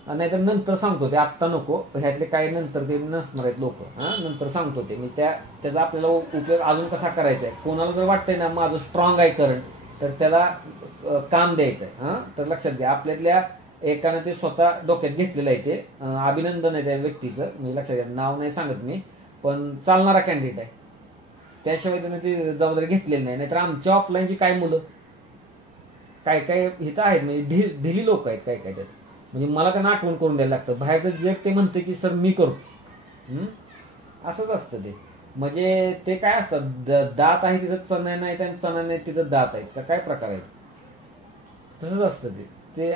नाहीतर नंतर सांगतो ते, आत्ता नको, ह्यातले काही नंतर ते नसणार आहेत लोक, नंतर सांगतो ते मी. त्याचा आपल्याला उपयोग अजून कसा करायचा आहे. कोणाला जर वाटतंय ना माझं स्ट्रॉंग आहे करंट, तर त्याला काम द्यायचं आहे. तर लक्षात घ्या, आपल्यातल्या एकानं ते स्वतः डोक्यात घेतलेलं आहे, ते अभिनंदन आहे त्या व्यक्तीचं. म्हणजे लक्षात घ्या, नाव नाही सांगत मी, पण चालणारा कॅन्डिडेट आहे, त्याशिवाय त्याने ती जबाबदारी घेतलेली नाही. नाहीतर आमच्या ऑफलाईनची काय मुलं काय काय इथं आहेत, म्हणजे ढिली लोक आहेत काय काय त्यात. म्हणजे मला त्यांना आठवण करून द्यायला लागतं. बाहेरचं जग ते म्हणतं की सर मी करतो, असंच असतं ते. म्हणजे ते काय असतं, दात आहे तिथं चणा नाही, आणि चणा नाही तिथं दात आहेत का, काय प्रकार आहे, तसंच असतं ते.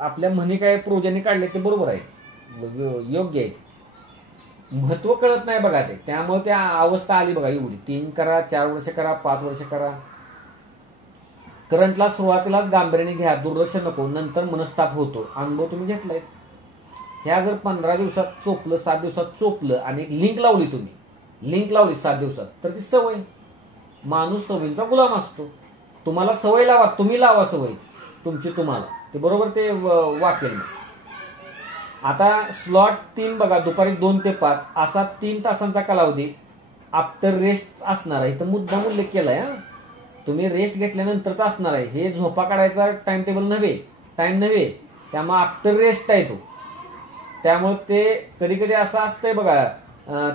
आपल्या म्हणी काय प्रोजाने काढले ते बरोबर आहे, योग्य आहे. महत्व कळत नाही बघा ते, त्यामुळे त्या अवस्था आली बघा एवढी. 3 करा, 4 वर्ष करा, 5 वर्ष करा. करंटला सुरुवातीलाच गांभीर्याने घ्या, दुर्लक्ष नको, नंतर मनस्ताप होतो. अनुभव तुम्ही घेतलाय. ह्या जर 15 दिवसात चोपलं, 7 दिवसात चोपलं, आणि एक लिंक लावली तुम्ही, 7 दिवसात, तर ती सवय. माणूस सवयीचा गुलाम असतो. तुम्हाला सवय लावा, तुम्ही लावा सवय तुमची तुम्हाला, ते बरोबर ते वाकेल. आता स्लॉट 3 बघा, दुपारी 2 ते 5 असा 3 तासांचा कालावधी आफ्टर रेस्ट असणार आहे. इथं मुद्दाम उल्लेख केलाय. तुम्ही रेस्ट घेतल्यानंतरच असणार आहे, हे झोपा काढायचा टाइम टेबल नव्हे, त्यामुळे आफ्टर रेस्ट आहे तो. त्यामुळे ते कधी कधी असं असतंय बघा,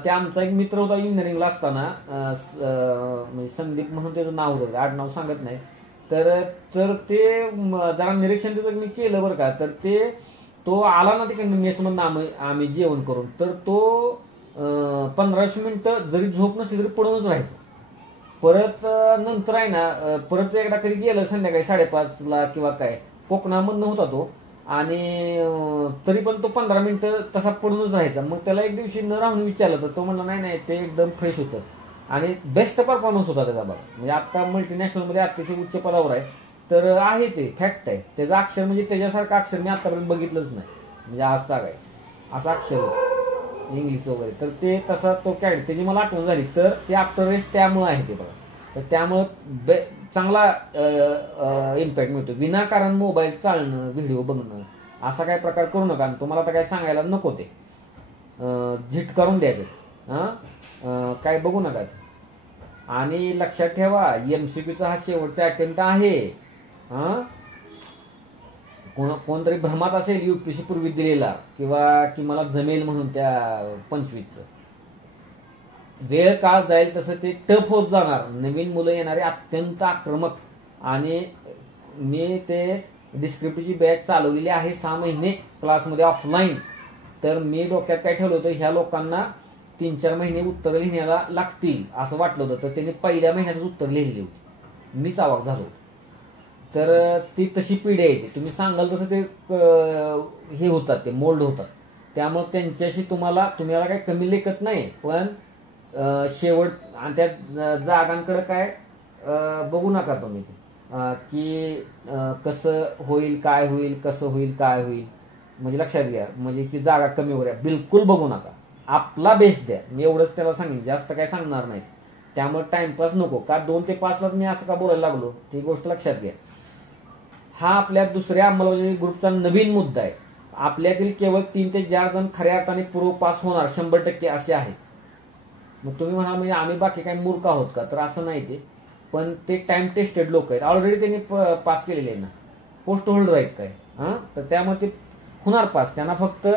ते आमचा एक मित्र होता इंजिनिअरिंगला असताना, म्हणजे संदीप म्हणून त्याचं नाव होतं, आडनाव सांगत नाही. तर ते जरा निरीक्षण त्याचं मी केलं बरं का. तर तो आला ना तिकडे मेसमधनं आम्ही जेवण करून, तर तो 15-20 मिनिटं जरी झोप नसली तरी पडूनच राहायचं. परत नंतर आहे ना, परत एकदा कधी गेलं संध्याकाळी 5:30ला किंवा काय, कोकणामधनं होता तो, आणि तरी पण तो 15 मिनिटं तसा पडूनच राहायचा. मग त्याला एक दिवशी न राहून विचारलं, तर तो म्हणला नाही ते एकदम फ्रेश होतं आणि बेस्ट परफॉर्मन्स होता त्याचा बघा. म्हणजे आता मल्टीनॅशनलमध्ये अतिशय उच्च पदावर आहे. तर आहे ते फॅक्ट आहे. त्याचं अक्षर म्हणजे त्याच्यासारखं अक्षर मी आतापर्यंत बघितलंच नाही, म्हणजे आज ताग आहे असं अक्षर इंग्लिशचं वगैरे. तर ते तसा तो कॅड, त्याची मला आठवण झाली. तर ते आफ्टर रेस्ट त्यामुळे आहे ते बघा. तर त्यामुळं चांगला इम्पॅक्ट मिळतो. विनाकारण मोबाईल चालणं, व्हिडिओ बघणं असा काय प्रकार करू नका. तुम्हाला तर काय सांगायला नको, ते झिटकारून द्यायचं, काय बघू नका. आणि लक्षात ठेवा, एमसीक्यूचा हा शेवटचा अटेम्प्ट आहे. कोणतरी भ्रमात असेल युपीसी पूर्वी दिलेला, किंवा की मला जमेल म्हणून त्या 25चं. वेळ काळ जाईल तसं ते टफ होत जाणार. नवीन मुलं येणारे अत्यंत आक्रमक. आणि मी ते डिस्क्रिप्टिव्हची बॅच चालवलेली आहे 6 महिने क्लासमध्ये ऑफलाईन. तर मी डोक्यात काय ठेवलं होतं, ह्या लोकांना 3-4 महिने उत्तर लिहिण्याला लागतील असं वाटलं होतं, तर त्यांनी पहिल्या महिन्यातच उत्तर लिहिलेली होती. मीच अवाक झालो. तर ती तशी पिढी आहे. तुम्ही सांगाल तसं ते हे होतात, ते मोल्ड होतात. त्यामुळे त्यांच्याशी तुम्हाला काही कमी लेखत नाही, पण शेवट आणि त्या जागांकडे काय बघू नका तुम्ही, की कसं होईल काय होईल, कसं होईल काय होईल, म्हणजे लक्षात घ्या, म्हणजे की जागा कमी होत्या बिलकुल बघू नका. आपला बेस्ट द्या. मी एवढंच त्याला सांगेन, जास्त काय सांगणार नाही. त्यामुळे टाइमपास नको. का 2 ते 5 लाच मी असं का बोलायला लागलो, ती गोष्ट लक्षात घ्या. हा आपल्या दुसऱ्या अंमलबजावणी ग्रुपचा नवीन मुद्दा आहे. आपल्यातील केवळ 3 ते 4 जण खऱ्या अर्थाने पूर्व पास होणार 100% असे आहेत. मग तुम्ही म्हणा म्हणजे आम्ही बाकी काही मूर्ख आहोत का, तर असं नाही ते. पण ते टाइम टेस्टेड लोक आहेत, ऑलरेडी त्यांनी पास केलेले आहे ना, पोस्ट होल्डर आहेत काय, तर त्यामुळे ते होणार पास. त्यांना फक्त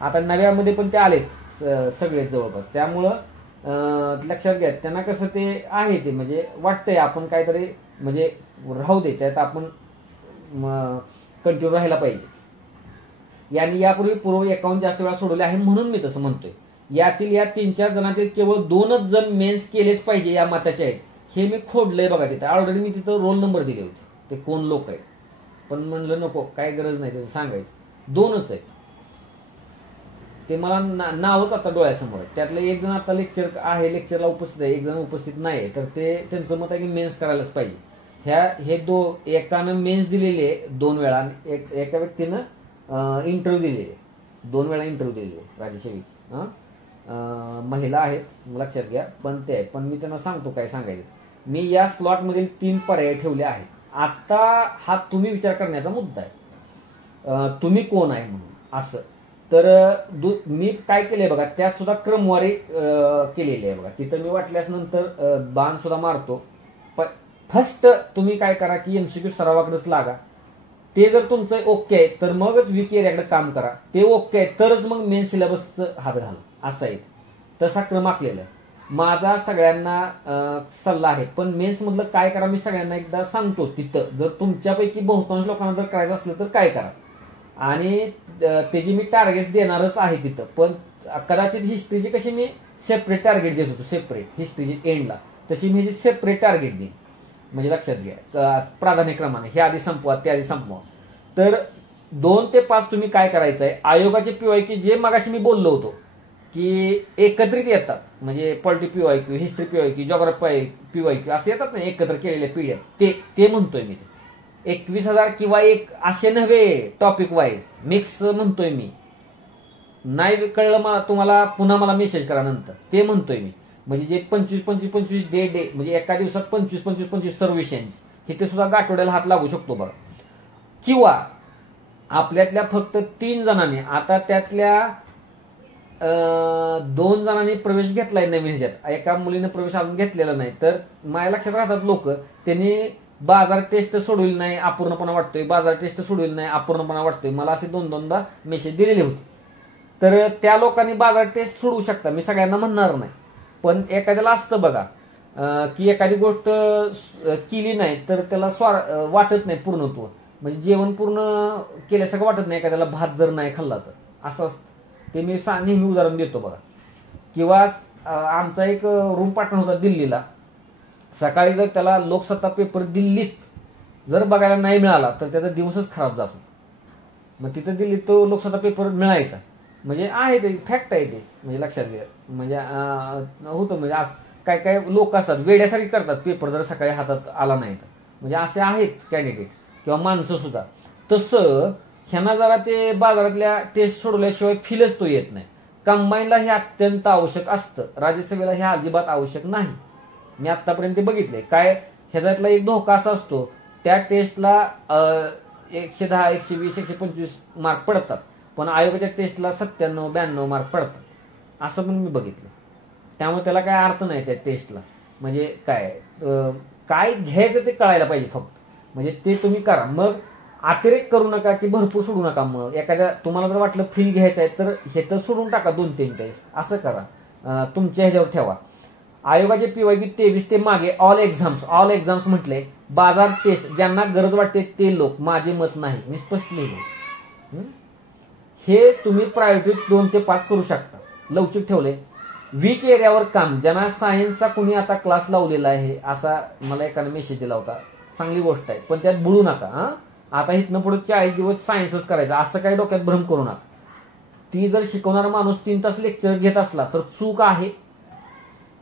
आता नव्यामध्ये पण ते आलेत सगळेच जवळपास. त्यामुळं लक्षात घ्या, त्यांना कसं ते आहे, ते म्हणजे वाटतंय आपण काहीतरी म्हणजे राहू दे त्यात, आपण कंटिन्यू राहायला पाहिजे. यांनी यापूर्वी पूर्व 51 जास्त वेळा सोडवले आहे, म्हणून मी तसं म्हणतोय. यातील या 3-4 जणांतील केवळ 2च जण मेन्स केलेच पाहिजे या मताचे आहेत. हे मी खोडलंय बघा तिथं. ऑलरेडी मी तिथं रोल नंबर दिले होते, ते कोण लोक आहेत. पण म्हणलं नको, काय गरज नाही ते सांगायचं. 2च आहेत ते. मला नावच आता डोळ्यासमोर आहे. त्यातलं एक जण आता लेक्चरला उपस्थित आहे, एक जण उपस्थित नाही. तर ते त्यांचं मत आहे की मेन्स करायलाच पाहिजे. हे एकानं मेन्स दिलेली आहे 2 वेळा, आणि एका व्यक्तीनं इंटरव्ह्यू दिलेली आहे. 2 वेळा इंटरव्ह्यू दिलेली आहे राज्यसेवेची. महिला आहेत, लक्षात घ्या. पण ते आहेत, पण मी त्यांना सांगतो काय सांगायचं. मी या स्लॉटमधील 3 पर्याय ठेवले आहेत. आता हा तुम्ही विचार करण्याचा मुद्दा आहे, तुम्ही कोण आहे म्हणून असं. तर मी काय केलंय बघा, त्यात सुद्धा क्रमवारी केलेली आहे बघा. तिथं मी वाटल्यास नंतर बाण सुद्धा मारतो. फर्स्ट तुम्ही काय करा की एमसीक्यू सरावाकडेच लागा. ते जर तुमचं ओके आहे तर मगच वीक एरियाकडे काम करा. ते ओके आहे तरच मग मेन सिलेबसचं हात घाला. असं आहे, तसा क्रम आखलेला आहे. माझा सगळ्यांना सल्ला आहे. पण मेन्स मधलं काय करा मी सगळ्यांना एकदा सांगतो. तिथं जर तुमच्यापैकी बहुतांश लोकांना जर करायचं असलं तर काय करा, आणि त्याची मी टार्गेट्स देणारच आहे तिथं. पण कदाचित हिस्ट्रीची कशी मी सेपरेट टार्गेट देत होतो, सेपरेट हिस्ट्रीची एंडला, तशी मी सेपरेट टार्गेट देईन. म्हणजे लक्षात घ्या, प्राधान्यक्रमाने हे आधी संपवा, ते आधी संपवा. तर 2 ते 5 तुम्ही काय करायचं आहे, आयोगाचे पीवायक्यू जे मगाशी मी बोललो होतो की एकत्रित येतात, म्हणजे polity PYQ, history PYQ, geography PYQ असे येतात ना एकत्र केलेले पीडीएफ, ते म्हणतोय मी. 21,000 किंवा एक असे नव्हे, टॉपिक वाईज मिक्स म्हणतोय मी. नाही कळलं तुम्हाला पुन्हा मला मेसेज करा नंतर. ते म्हणतोय मी. म्हणजे जे 25-25-25 डे म्हणजे एका दिवसात 25-25-25 सर्व विषयांची, इथे सुद्धा गाठोड्याला हात लागू शकतो बघा. किंवा आपल्यातल्या फक्त 3 जणांनी, आता त्यातल्या 2 जणांनी प्रवेश घेतलाय नवीन ह्याच्यात, एका मुलीने प्रवेश अजून घेतलेला नाही. तर माझ्या लक्षात राहतात लोक, त्यांनी बाजार टेस्ट सोडवली नाही, अपूर्णपणा वाटतोय, बाजार टेस्ट सोडवली नाही, अपूर्णपणा वाटतोय, मला असे 2-2दा मेसेज दिलेले होते. तर त्या लोकांनी बाजार टेस्ट सोडवू शकता, मी सगळ्यांना म्हणणार नाही. पण एखाद्याला असतं बघा की एखादी गोष्ट केली नाही तर त्याला वाटत नाही पूर्णत्व, म्हणजे जेवण पूर्ण केल्यासारखं वाटत नाही एखाद्याला, भात जर नाही खाल्ला तर असं असतं. ते मी नेहमी उदाहरण देतो बघा. किंवा आमचा एक रूम पार्टनर होता दिल्लीला. सकाळी जर त्याला लोकसत्ता पेपर दिल्लीत जर बघायला नाही मिळाला तर त्याचा दिवसच खराब जातो. मग तिथं दिल्लीत तो लोकसत्ता पेपर मिळायचा, म्हणजे आहे ते फॅक्ट आहे ते, म्हणजे लक्षात घ्या. म्हणजे होतं, म्हणजे काय काय लोक असतात वेड्यासारखी करतात पेपर जर सकाळी हातात आला नाही तर, म्हणजे असे आहेत कॅन्डिडेट किंवा माणसं सुद्धा. तसं ह्यांना जरा ते बाजारातल्या टेस्ट सोडवल्याशिवाय फीलच तो येत नाही. कंबाईनला हे अत्यंत आवश्यक असतं, राज्यसभेला हे अजिबात आवश्यक नाही. मी आतापर्यंत बघितलंय. काय ह्याच्यातला एक धोका असा असतो, त्या टेस्टला 110, 120, 125 मार्क पडतात, पण आयोगाच्या टेस्टला 97, 92 मार्क पडतात, असं पण मी बघितलं. त्यामुळे त्याला काय अर्थ नाही त्या टेस्टला. म्हणजे काय घ्यायचं ते कळायला पाहिजे फक्त, म्हणजे ते तुम्ही करा. मग अतिरेक करू नका की भरपूर सोडू नका. मग एखाद्या तुम्हाला जर वाटलं फ्री घ्यायचं आहे तर हे तर सोडून टाका 2-3 टेस्ट, असं करा, तुमच्या ह्याच्यावर ठेवा. आयोगाचे पीवायक्यू 23 ते मागे ऑल एक्झाम्स म्हटले. बाजार टेस्ट ज्यांना गरज वाटते ते लोक, माझे मत नाही, मी स्पष्ट लिहिले. हे तुम्ही प्रायोरिटी 2 ते 5 करू शकता, लवचिक ठेवले. वीक एरियावर काम, ज्यांना सायन्सचा कुणी आता क्लास लावलेला आहे असा मला एकाने मेसेज दिला होता, चांगली गोष्ट आहे, पण त्यात बुडू नका. आता इथनं पुढे 40 दिवस सायन्सच करायचं असं काही डोक्यात भ्रम करू नका. ती जर शिकवणारा माणूस 3 तास लेक्चर घेत असला तर चूक आहे.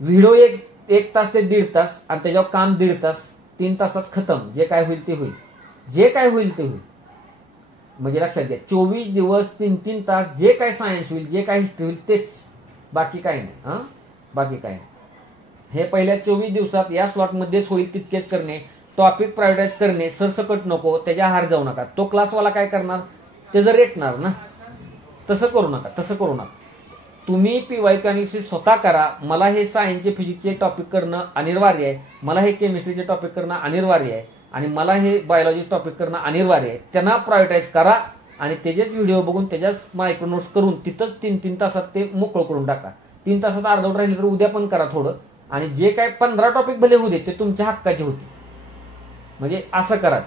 व्हिडिओ एक तास ते 1.5 तास आणि त्याच्यावर काम 1.5 तास, 3 तासात खतम. जे काय होईल ते होईल, जे काय होईल ते होईल. म्हणजे लक्षात घ्या, 24 दिवस 3-3 तास जे काय सायन्स होईल, जे काय हिस्ट्री होईल तेच, बाकी काय नाही. बाकी काय नाही. हे पहिल्या 24 दिवसात या स्लॉटमध्येच होईल तितकेच करणे, टॉपिक प्रायोरिटाईज करणे, सरसकट नको, त्याच्या आहार जाऊ नका. तो क्लासवाला काय करणार, ते जर रेटणार ना, तसं करू नका. तुम्ही पीवायक्यू अनालिसिस स्वतः करा. मला हे सायन्सचे फिजिक्सचे टॉपिक करणं अनिवार्य आहे, मला हे केमिस्ट्रीचे टॉपिक करणं अनिवार्य आहे, आणि मला हे बायोलॉजी टॉपिक करणं अनिवार्य आहे. त्यांना प्रायोरिटाईज करा आणि त्याचेच व्हिडिओ बघून त्याच्याच मायक्रो नोट्स करून तिथंच 3-3 तासात ते मोकळं करून टाका. 3 तासात अर्धवट राहिले तर उद्या पण करा थोडं, आणि जे काय 15 टॉपिक भले होऊ दे ते तुमच्या हक्काचे होते. म्हणजे असं करा.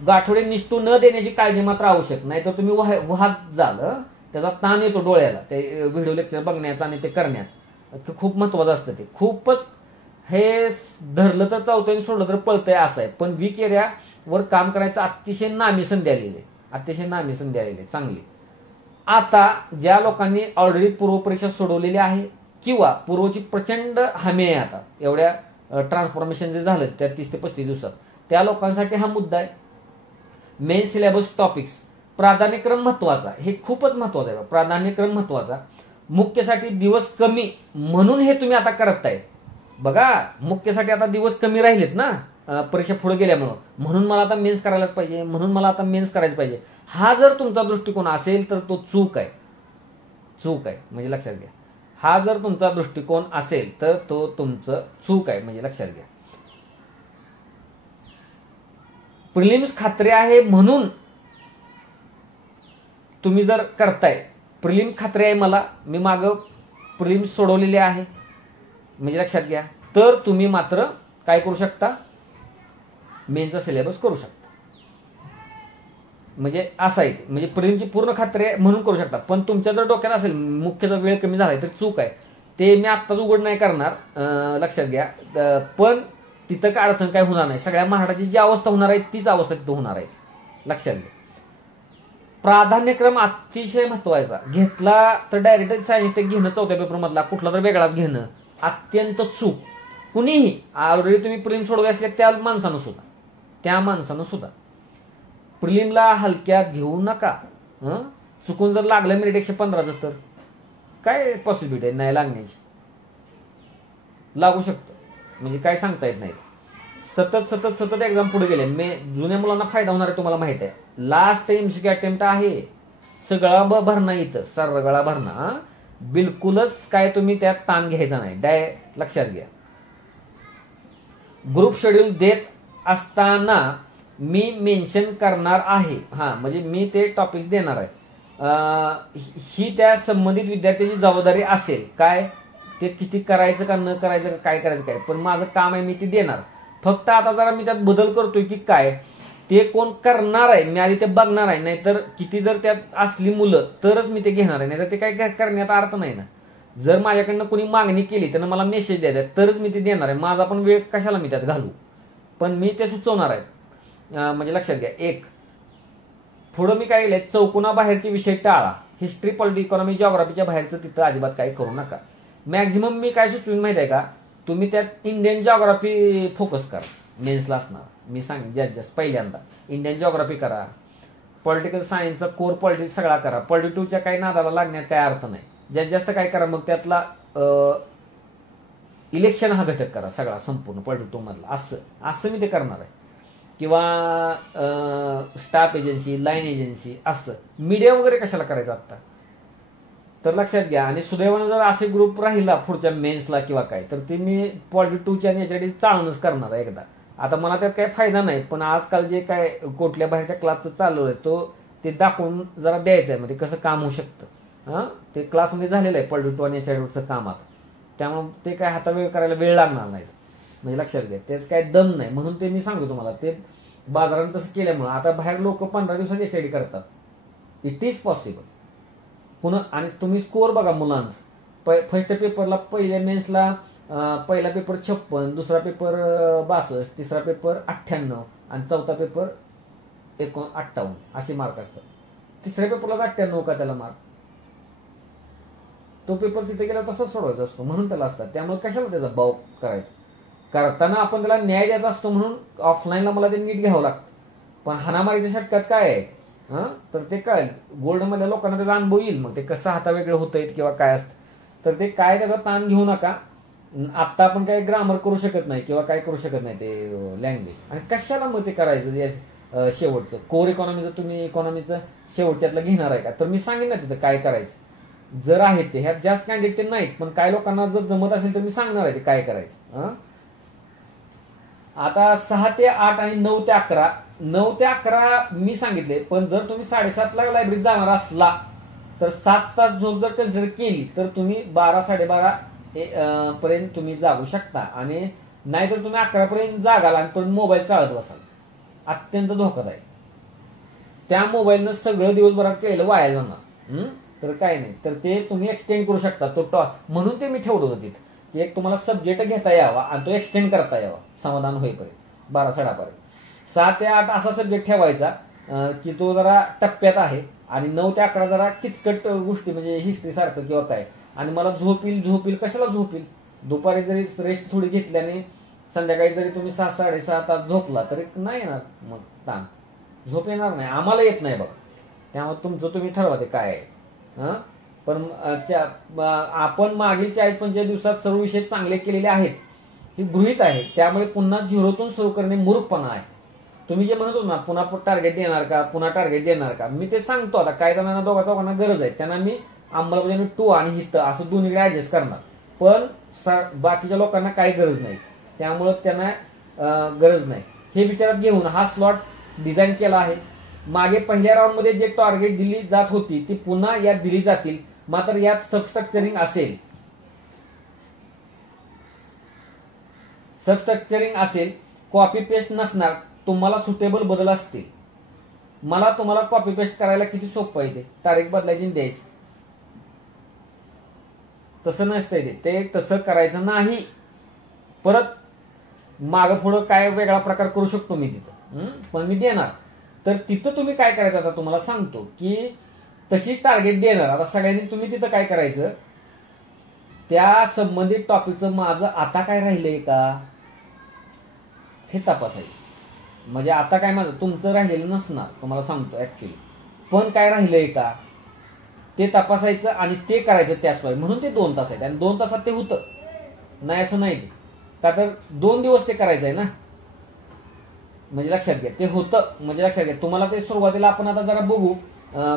गाठोडे निष्ठू न देण्याची काळजी मात्र आवश्यक नाही, तर तुम्ही वाहत जाल. त्याचा ताण येतो डोळ्याला ते व्हिडिओ लेक्चर बघण्याचा आणि ते करण्याचं. खूप महत्वाचं असतं ते, खूपच. हे धरलं तर चावतंय, सोडलं तर पळतंय असं आहे. पण वीक एरियावर काम करायचं अतिशय नामी संधी आलेली आहे, चांगली. आता ज्या लोकांनी ऑलरेडी पूर्वपरीक्षा सोडवलेली आहे किंवा पूर्वची प्रचंड हमी आहे आता एवढ्या ट्रान्सफॉर्मेशन जे झालं त्या 30 ते 35 दिवसात, त्या लोकांसाठी हा मुद्दा आहे. मेन सिलेबस टॉपिक्स, प्राधान्यक्रम महत्वाचा, हे खूपच महत्वाचं आहे. प्राधान्यक्रम महत्वाचा. मुख्यसाठी दिवस कमी म्हणून हे तुम्ही आता करताय. बघा, मुख्यसाठी आता दिवस कमी राहिलेत ना परीक्षा पुढे गेल्यामुळं, म्हणून मला आता मेन्स करायलाच पाहिजे, करायचं पाहिजे. हा जर तुमचा दृष्टिकोन असेल तर तो चूक आहे. म्हणजे लक्षात घ्या, हा जर तुमचा दृष्टिकोन असेल तर तो तुमचं चूक आहे. म्हणजे लक्षात घ्या, प्रिलिम्स खात्री आहे म्हणून तुम्ही जर करताय, प्रिलिम खात्री आहे मला, मी मागं प्रिलिम्स सोडवलेले आहे, म्हणजे लक्षात घ्या, तर तुम्ही मात्र काय करू शकता, मेनचा सिलेबस करू शकता. म्हणजे असं आहे, म्हणजे प्रिलिमची पूर्ण खात्री आहे म्हणून करू शकता. पण तुमच्या जर डोक्यात असेल मुख्यचा वेळ कमी झालाय तर चूक आहे, ते मी आत्ताच उघड नाही करणार, लक्षात घ्या. पण तिथं काय अडचण काय होणार नाही. सगळ्या महाराष्ट्राची जी अवस्था होणार आहे तीच अवस्था तिथं होणार आहे, लक्षात घ्या. प्राधान्यक्रम अतिशय महत्वाचा. घेतला तर डायरेक्ट सायन्स ते घेणं, 4थ्या पेपर मधला कुठला तर वेगळाच घेणं अत्यंत चूक. कुणीही ऑलरेडी तुम्ही प्रिलिम सोडवे असले त्या माणसानं सुद्धा प्रिलिमला हलक्यात घेऊ नका. चुकून जर लागलं मेरिट 115चं तर काय पॉसिबिलिटी आहे नाही लागण्याची, लागू शकतं. म्हणजे काय सांगता येत नाही. सतत एक्झाम पुढे गेले. जुन्या मुलांना फायदा होणार आहे तुम्हाला माहित आहे. लास्ट एमसीक्यू अटेम्प्ट आहे, सगळा भरणा इथं, सरगळा भरणा. बिलकुलच काय तुम्ही त्यात ताण घ्यायचा नाही. लक्षात घ्या, ग्रुप शेड्यूल देत असताना मी मेन्शन करणार आहे. म्हणजे मी ते टॉपिक्स देणार आहे. ही त्या संबंधित विद्यार्थ्याची जबाबदारी असेल, काय ते किती करायचं का न करायचं, काय करायचं काय, पण माझं काम आहे, मी ते देणार. फक्त आता जरा मी त्यात बदल करतोय की काय ते कोण करणार आहे मी आधी ते बघणार आहे. नाहीतर किती जर त्यात असली मुलं तरच मी ते घेणार आहे, नाहीतर ते काय करण्यात अर्थ नाही ना. जर माझ्याकडनं कोणी मागणी केली तर मला मेसेज द्यायचा तरच मी ते देणार आहे. माझा पण वेळ कशाला मी त्यात घालू, पण मी ते सुचवणार आहे. म्हणजे लक्षात घ्या. एक पुढं मी काय केलंय, चौकोनाबाहेरचे विषय टाळा. हिस्ट्री, पॉलिटी, इकॉनॉमी, जिओग्राफीच्या बाहेरचं तिथं अजिबात काही करू नका. मॅक्झिमम मी काय सुचवीन माहिती आहे का, तुम्ही त्यात इंडियन जिओग्राफी फोकस करा. मेन्सला असणार मी सांगेन जास्त पहिल्यांदा इंडियन जिओग्राफी करा. पॉलिटिकल सायन्सचा कोर पॉलिटिक्स सगळा करा. पॉलिटिक्सच्या काही नादाला लागण्यात काही अर्थ नाही. जास्त काय करा मग त्यातला इलेक्शन हा घटक करा सगळा संपूर्ण पॉलिटिक्स मधला. असं मी ते करणार आहे. किंवा स्टाफ एजन्सी, लाईन एजन्सी, असं मीडिया वगैरे कशाला करायचं आता, तर लक्षात घ्या. आणि सुदैवानं जर असे ग्रुप राहिला पुढच्या मेन्सला किंवा काय, तर ते मी पॉलिटिक्सच्या आणि याच्यासाठी चालणंच करणार आहे एकदा. आता मला त्यात काही फायदा नाही, पण आजकाल जे काय कुठल्या बाहेरच्या क्लासचं चालू आहे तो ते दाखवून जरा द्यायचं आहे, म्हणजे कसं काम होऊ शकतं. ते क्लासमध्ये झालेलं आहे पॉलिटिक्स आणि याच्यावरचं काम आता, त्यामुळे ते काय हातावेळ करायला वेळ लागणार नाही. म्हणजे लक्षात घ्या, त्यात काय दम नाही. म्हणून ते मी सांगतो तुम्हाला, ते बाजारात तसं केल्यामुळे आता बाहेर लोक 15 दिवसात एचआयडी करतात. It is possible. पुन्हा आणि तुम्ही स्कोअर बघा मुलांचा, फर्स्ट पेपरला पहिल्या मेन्सला पहिला पेपर 56, दुसरा पेपर 62, तिसरा पेपर 98 आणि चौथा पेपर 58 असे मार्क असतात. तिसऱ्या पेपरला 98 का त्याला मार्क? तो पेपर तिथे गेला तसंच सोडवायचा असतो म्हणून त्याला असतात. त्यामुळे कशाला त्याचा भाव करायचा? करताना आपण त्याला न्याय द्यायचा असतो म्हणून ऑफलाईनला मला ते नीट घ्यावं लागतं. पण हाणामारीच्या षटकात काय आहे तर ते काय गोल्ड मधल्या लोकांना त्याचा अनुभव येईल. मग ते कसं हाता वेगळं होतंय किंवा काय असतं तर ते काय त्याचा ताण घेऊ नका. आत्ता आपण काही ग्रामर करू शकत नाही किंवा काय करू शकत नाही ते लँग्वेज. आणि कशाला मग ते करायचं शेवटचं कोर इकॉनॉमीचं तुम्ही इकॉनॉमीचं शेवटच्यातलं घेणार आहे का? तर मी सांगेन ना तिथं काय करायचं. जर आहेत ते ह्यात जास्त कॅन्डिडेट ते नाहीत पण काय लोकांना जर जमत असेल तर मी सांगणार आहे ते काय करायचं. आता 6 ते 8 आणि 9 ते 11 9 ते 11 मी सांगितले. पण जर तुम्ही 7:30ला लायब्ररीत जाणार असला तर 7 तास झोप जर कन्सिडर केली तर तुम्ही 12-12:30 पर्यंत तुम्ही जागू शकता. आणि नाहीतर तुम्ही 11 पर्यंत जागाल आणि परत मोबाईल चालत बसाल. अत्यंत धोकादायक. त्या मोबाईलनं सगळं दिवसभरात केलेलं वाया जाणार. तर काय नाही तर ते तुम्ही एक्सटेंड करू शकता तो म्हणून ते मी ठेवलं होतं तिथं. एक तुम्हाला सब्जेक्ट घेता यावा आणि तो एक्सटेंड करता यावा समाधान होईपर्यंत 12-12:30. 6 ते 8 असा सब्जेक्ट ठेवायचा की तो जरा टप्प्यात आहे आणि 9 ते 11 जरा किचकट गोष्टी म्हणजे हिस्ट्री सारखं किंवा काय. आणि मला झोप येईल कशाला झोप येईल? दुपारी जरी रेस्ट थोडी घेतल्याने संध्याकाळी जरी तुम्ही 6-6.5 तास झोपला तरी नाही येणार मग ताण. झोप येणार नाही. आम्हाला येत नाही बघा. त्यामुळे तुमचं तुम्ही ठरवा ते काय आहे. पण आपण मागील 40-45 दिवसात सर्व विषय चांगले केलेले आहेत हे गृहीत आहे. त्यामुळे पुन्हा झिरोतून सुरू करणे मूर्खपणा आहे. तुम्ही जे म्हणत होता ना पुन्हा टार्गेट देणार का पुन्हा टार्गेट देणार का मी ते सांगतो. आता काही जणांना दोघा चौघांना गरज आहे त्यांना मी अंमलबजावणी 2 आणि हित असं दोन्हीकडे ऍडजस्ट करणार. पण बाकीच्या लोकांना काही गरज नाही. त्यामुळं त्यांना गरज नाही हे विचारात घेऊन हा स्लॉट डिझाईन केला आहे. मागे पहिल्या राऊंड मध्ये जे टार्गेट दिली जात होती ती पुन्हा यात दिली जातील. मात्र यात सबस्ट्रक्चरिंग असेल कॉपी पेस्ट नसणार. तुम्हाला सुटेबल बदल असतील. मला तुम्हाला कॉपी पेस्ट करायला किती सोपं आहे ते तारीख बदलायची द्यायची. तसं नसतंय ते तसं करायचं नाही. परत मागं पुढं काय वेगळा प्रकार करू शकतो मी तिथं पण मी देणार. तर तिथं तुम्ही काय करायचं आता तुम्हाला सांगतो की तशीच टार्गेट देणार. आता सगळ्यांनी तुम्ही तिथं काय करायचं त्या संबंधित टॉपिकचं माझं आता काय राहिलंय का हे तपासायचं. म्हणजे आता काय माझं तुमचं राहिलेलं नसणार तुम्हाला सांगतो ऍक्च्युली. पण काय राहिलंय का ते तपासायचं आणि ते करायचं त्याशिवाय. म्हणून ते 2 तास आहेत आणि 2 तासात ते होतं नाही असं नाही. का तर 2 दिवस ते करायचं आहे ना. म्हणजे लक्षात घ्या ते होतं म्हणजे लक्षात घ्या. तुम्हाला ते सुरुवातीला आपण आता जरा बघू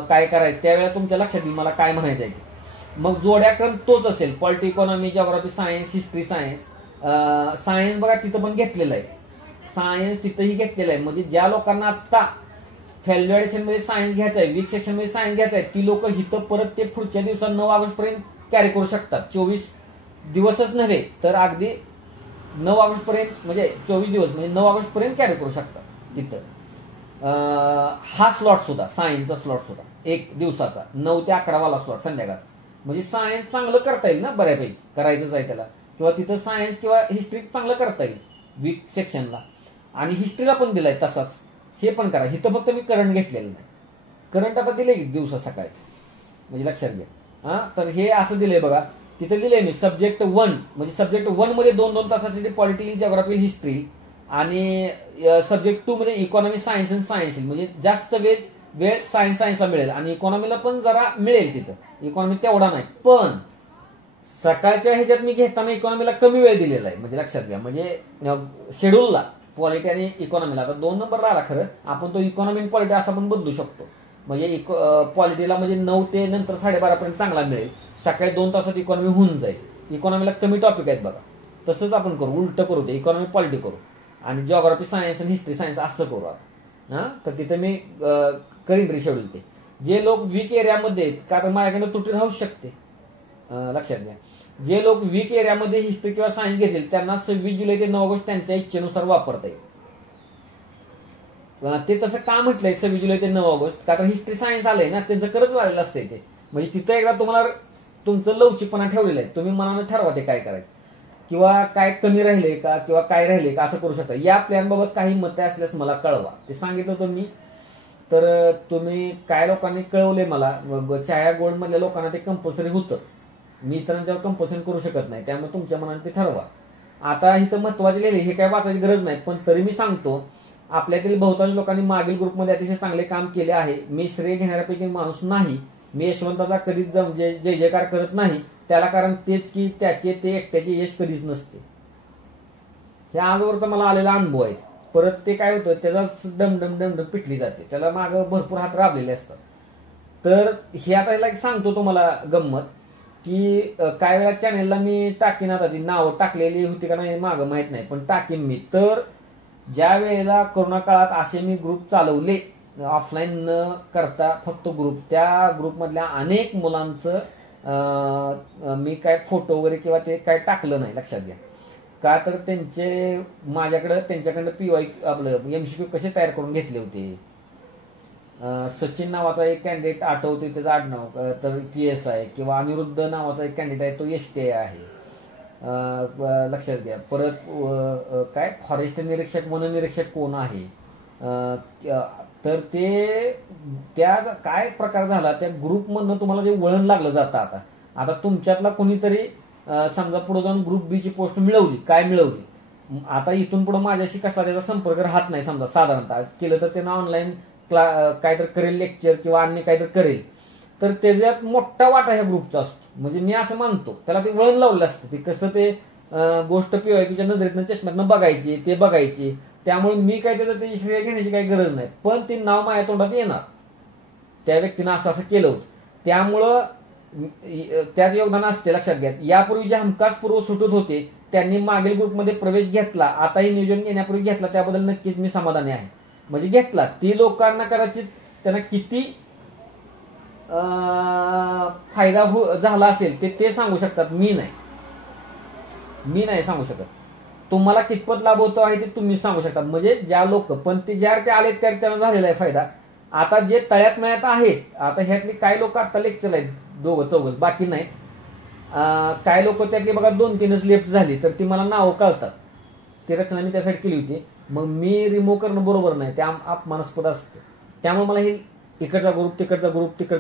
काय करायचं त्यावेळेला तुमच्या लक्षात येईल मला काय म्हणायचं आहे. मग जोड्याक्रम तोच असेल. Polity economy geography science history science बघा तिथं पण घेतलेलं आहे. सायन्स तिथंही घेतलेलं आहे. म्हणजे ज्या लोकांना आता व्हॅल्युएशन मध्ये सायन्स घ्यायचा आहे वीक सेक्शन मध्ये सायन्स घ्यायचा आहे ती लोक हिथं परत ते पुढच्या दिवसात 9 ऑगस्ट पर्यंत कॅरी करू शकतात. 24 दिवसच नव्हे तर अगदी 9 ऑगस्ट पर्यंत म्हणजे 24 दिवस म्हणजे 9 ऑगस्ट पर्यंत कॅरी करू शकतात तिथं. हा स्लॉट सुद्धा सायन्सचा स्लॉट सुद्धा 1 दिवसाचा 9 ते 11 वाला स्लॉट संध्याकाळ. म्हणजे सायन्स चांगलं करता येईल ना बऱ्यापैकी करायचंच आहे त्याला. किंवा तिथं सायन्स किंवा हिस्ट्री चांगलं करता येईल वीक सेक्शनला. आणि हिस्ट्रीला पण दिलाय तसाच हे पण करा. इथं फक्त मी करंट घेतलेलं नाही. करंट आता दिले दिवसा सकाळी म्हणजे लक्षात घ्या. तर हे असं दिलंय बघा तिथे दिलंय मी सब्जेक्ट 1 म्हणजे सब्जेक्ट 1 मध्ये 2-2 तासाचे पॉलिटी जिओग्राफी हिस्ट्री आणि सब्जेक्ट 2 मध्ये इकॉनॉमी सायन्स अँड सायन्स म्हणजे जास्त वेळ सायन्सला मिळेल आणि इकॉनॉमीला पण जरा मिळेल तिथं. इकॉनॉमी तेवढा नाही पण सकाळच्या ह्याच्यात मी घेताना इकॉनॉमीला कमी वेळ दिलेला आहे म्हणजे लक्षात घ्या. म्हणजे शेड्यूलला पॉलिटी आणि इकॉनॉमीला आता 2 नंबर राहिला खरं आपण तो इकॉनॉमी आणि पॉलिटी असा पण बदलू शकतो. म्हणजे पॉलिटीला म्हणजे 9 ते नंतर 12:30 पर्यंत चांगला मिळेल. सकाळी 2 तासात इकॉनॉमी होऊन जाईल. इकॉनॉमीला कमी टॉपिक आहेत बघा. तसंच आपण करू उलट करू ते इकॉनॉमी पॉलिटी करू आणि जिओग्राफी सायन्स आणि हिस्ट्री सायन्स असं करू आता. तर तिथे मी करीन रिशेड्यूल ते. जे लोक वीक एरियामध्ये कारण माझ्याकडे त्रुटी राहू शकते लक्षात घ्या. जे लोक वीक एरियामध्ये हिस्ट्री किंवा सायन्स घेतील त्यांना 26 जुलै ते 9 ऑगस्ट त्यांच्या इच्छेनुसार वापरता येईल. ते तसं का म्हटलंय 26 जुलै ते 9 ऑगस्ट का तर हिस्ट्री सायन्स आलंय ना त्यांचं खरंच आलेलं असतंय ते. म्हणजे तिथं एकदा तुम्हाला तुमचं लवचिकपणा ठेवलेलं आहे, तुम्ही मनानं ठरवा ते काय करायचं, किंवा काय कमी राहिले का किंवा काय राहिले का असं करू शकता. या प्लॅनबाबत काही मते असल्यास मला कळवा. ते सांगितलं होतं मी, तर तुम्ही काय लोकांनी कळवले मला, छाया गोल्ड मधल्या लोकांना ते कंपल्सरी होतं, मी इतरांच्यावर कंपल्सरी करू शकत नाही, त्यामुळे तुमच्या मनाने ते ठरवा. आता इथं महत्वाचे लिहिले हे काय वाचायची गरज नाही, पण तरी मी सांगतो, आपल्यातील बहुतांश लोकांनी मागील ग्रुपमध्ये अतिशय चांगले काम केले आहे. मी श्रेय घेणाऱ्यापैकी माणूस नाही, मी यशवंताचा कधीच जय जयकार करत नाही, त्याला कारण तेच की त्याचे ते एकट्याचे यश कधीच नसते. हे आजवरचा मला आलेला अनुभव आहे. परत ते काय होतं, त्याचा डमडम पिटली जाते, त्याला मागं भरपूर हात राबलेले असतात. तर हे आता याला सांगतो तुम्हाला गंमत, की काय वेळा चॅनेलला मी टाकीन, आता ती नावं टाकलेली होती का नाही मागं माहित नाही, पण टाकीन मी. तर ज्या वेळेला कोरोना काळात असे मी ग्रुप चालवले, ऑफलाईन न करता फक्त ग्रुप, त्या ग्रुपमधल्या अनेक मुलांचं मी काय फोटो वगैरे किंवा ते काय टाकलं नाही, लक्षात घ्या. का तर त्यांच्याकडनं पीवाय आपलं एमसीक्यू कसे तयार करून घेतले होते. सचिन नावाचा एक कॅन्डिडेट आठवतोय, त्याचं आडनाव तर PS आहे, किंवा अनिरुद्ध नावाचा एक कॅन्डिडेट आहे, तो STA आहे, लक्षात घ्या. परत काय फॉरेस्ट निरीक्षक, वन निरीक्षक कोण आहे, तर ते त्या काय प्रकार झाला, त्या ग्रुपमधनं तुम्हाला जे वळण लागलं जातं. आता तुमच्यातला कोणीतरी समजा पुढे जाऊन ग्रुप बी ची पोस्ट मिळवली, काय मिळवली, आता इथून पुढे माझ्याशी कसा त्याचा संपर्क राहत नाही, समजा साधारणतः केलं तर त्यांना ऑनलाईन काहीतरी करेल, लेक्चर किंवा अन्य काहीतरी करेल, तर त्याच्यात मोठा वाटा ह्या ग्रुपचा असतो. म्हणजे मी असं मानतो, त्याला ते वळण लावलं असतं, ते कसं ते गोष्ट PYQच्या नजरेतनं चष्म्यातनं बघायची, ते बघायची. त्यामुळे मी काय त्याचं ते श्रेय घेण्याची काही गरज नाही, पण ते नाव माझ्या तोंडात येणार, त्या व्यक्तीनं असं केलं होतं, त्यामुळं त्यात योगदान असते, लक्षात घ्या. यापूर्वी जे हमखास पूर्व सुटत होते त्यांनी मागील ग्रुपमध्ये प्रवेश घेतला, आताही नियोजन घेण्यापूर्वी घेतला, त्याबद्दल नक्कीच मी समाधानी आहे. म्हणजे घेतला, ती लोकांना कदाचित त्यांना किती फायदा झाला असेल ते सांगू शकतात, मी नाही सांगू शकत. तुम्हाला कितपत लाभ होतो आहे ते तुम्ही सांगू शकता. म्हणजे ज्या लोक, पण ते ज्या ते आले त्यांना झालेला आहे फायदा. आता जे तळ्यात मळ्यात आहेत, आता ह्यातली काही लोक आता लेक्चर आहेत, 2-4 बाकी नाही, काही लोक त्यातली बघा 2-3च लेफ्ट झाली, तर ती मला नावं कळतात, ती रचना मी त्यासाठी केली होती. मग मी रिमूव्ह करणं बरोबर नाही, त्या अपमानास्पद असतं. त्यामुळे मला हे इकडचा ग्रुप तिकडचा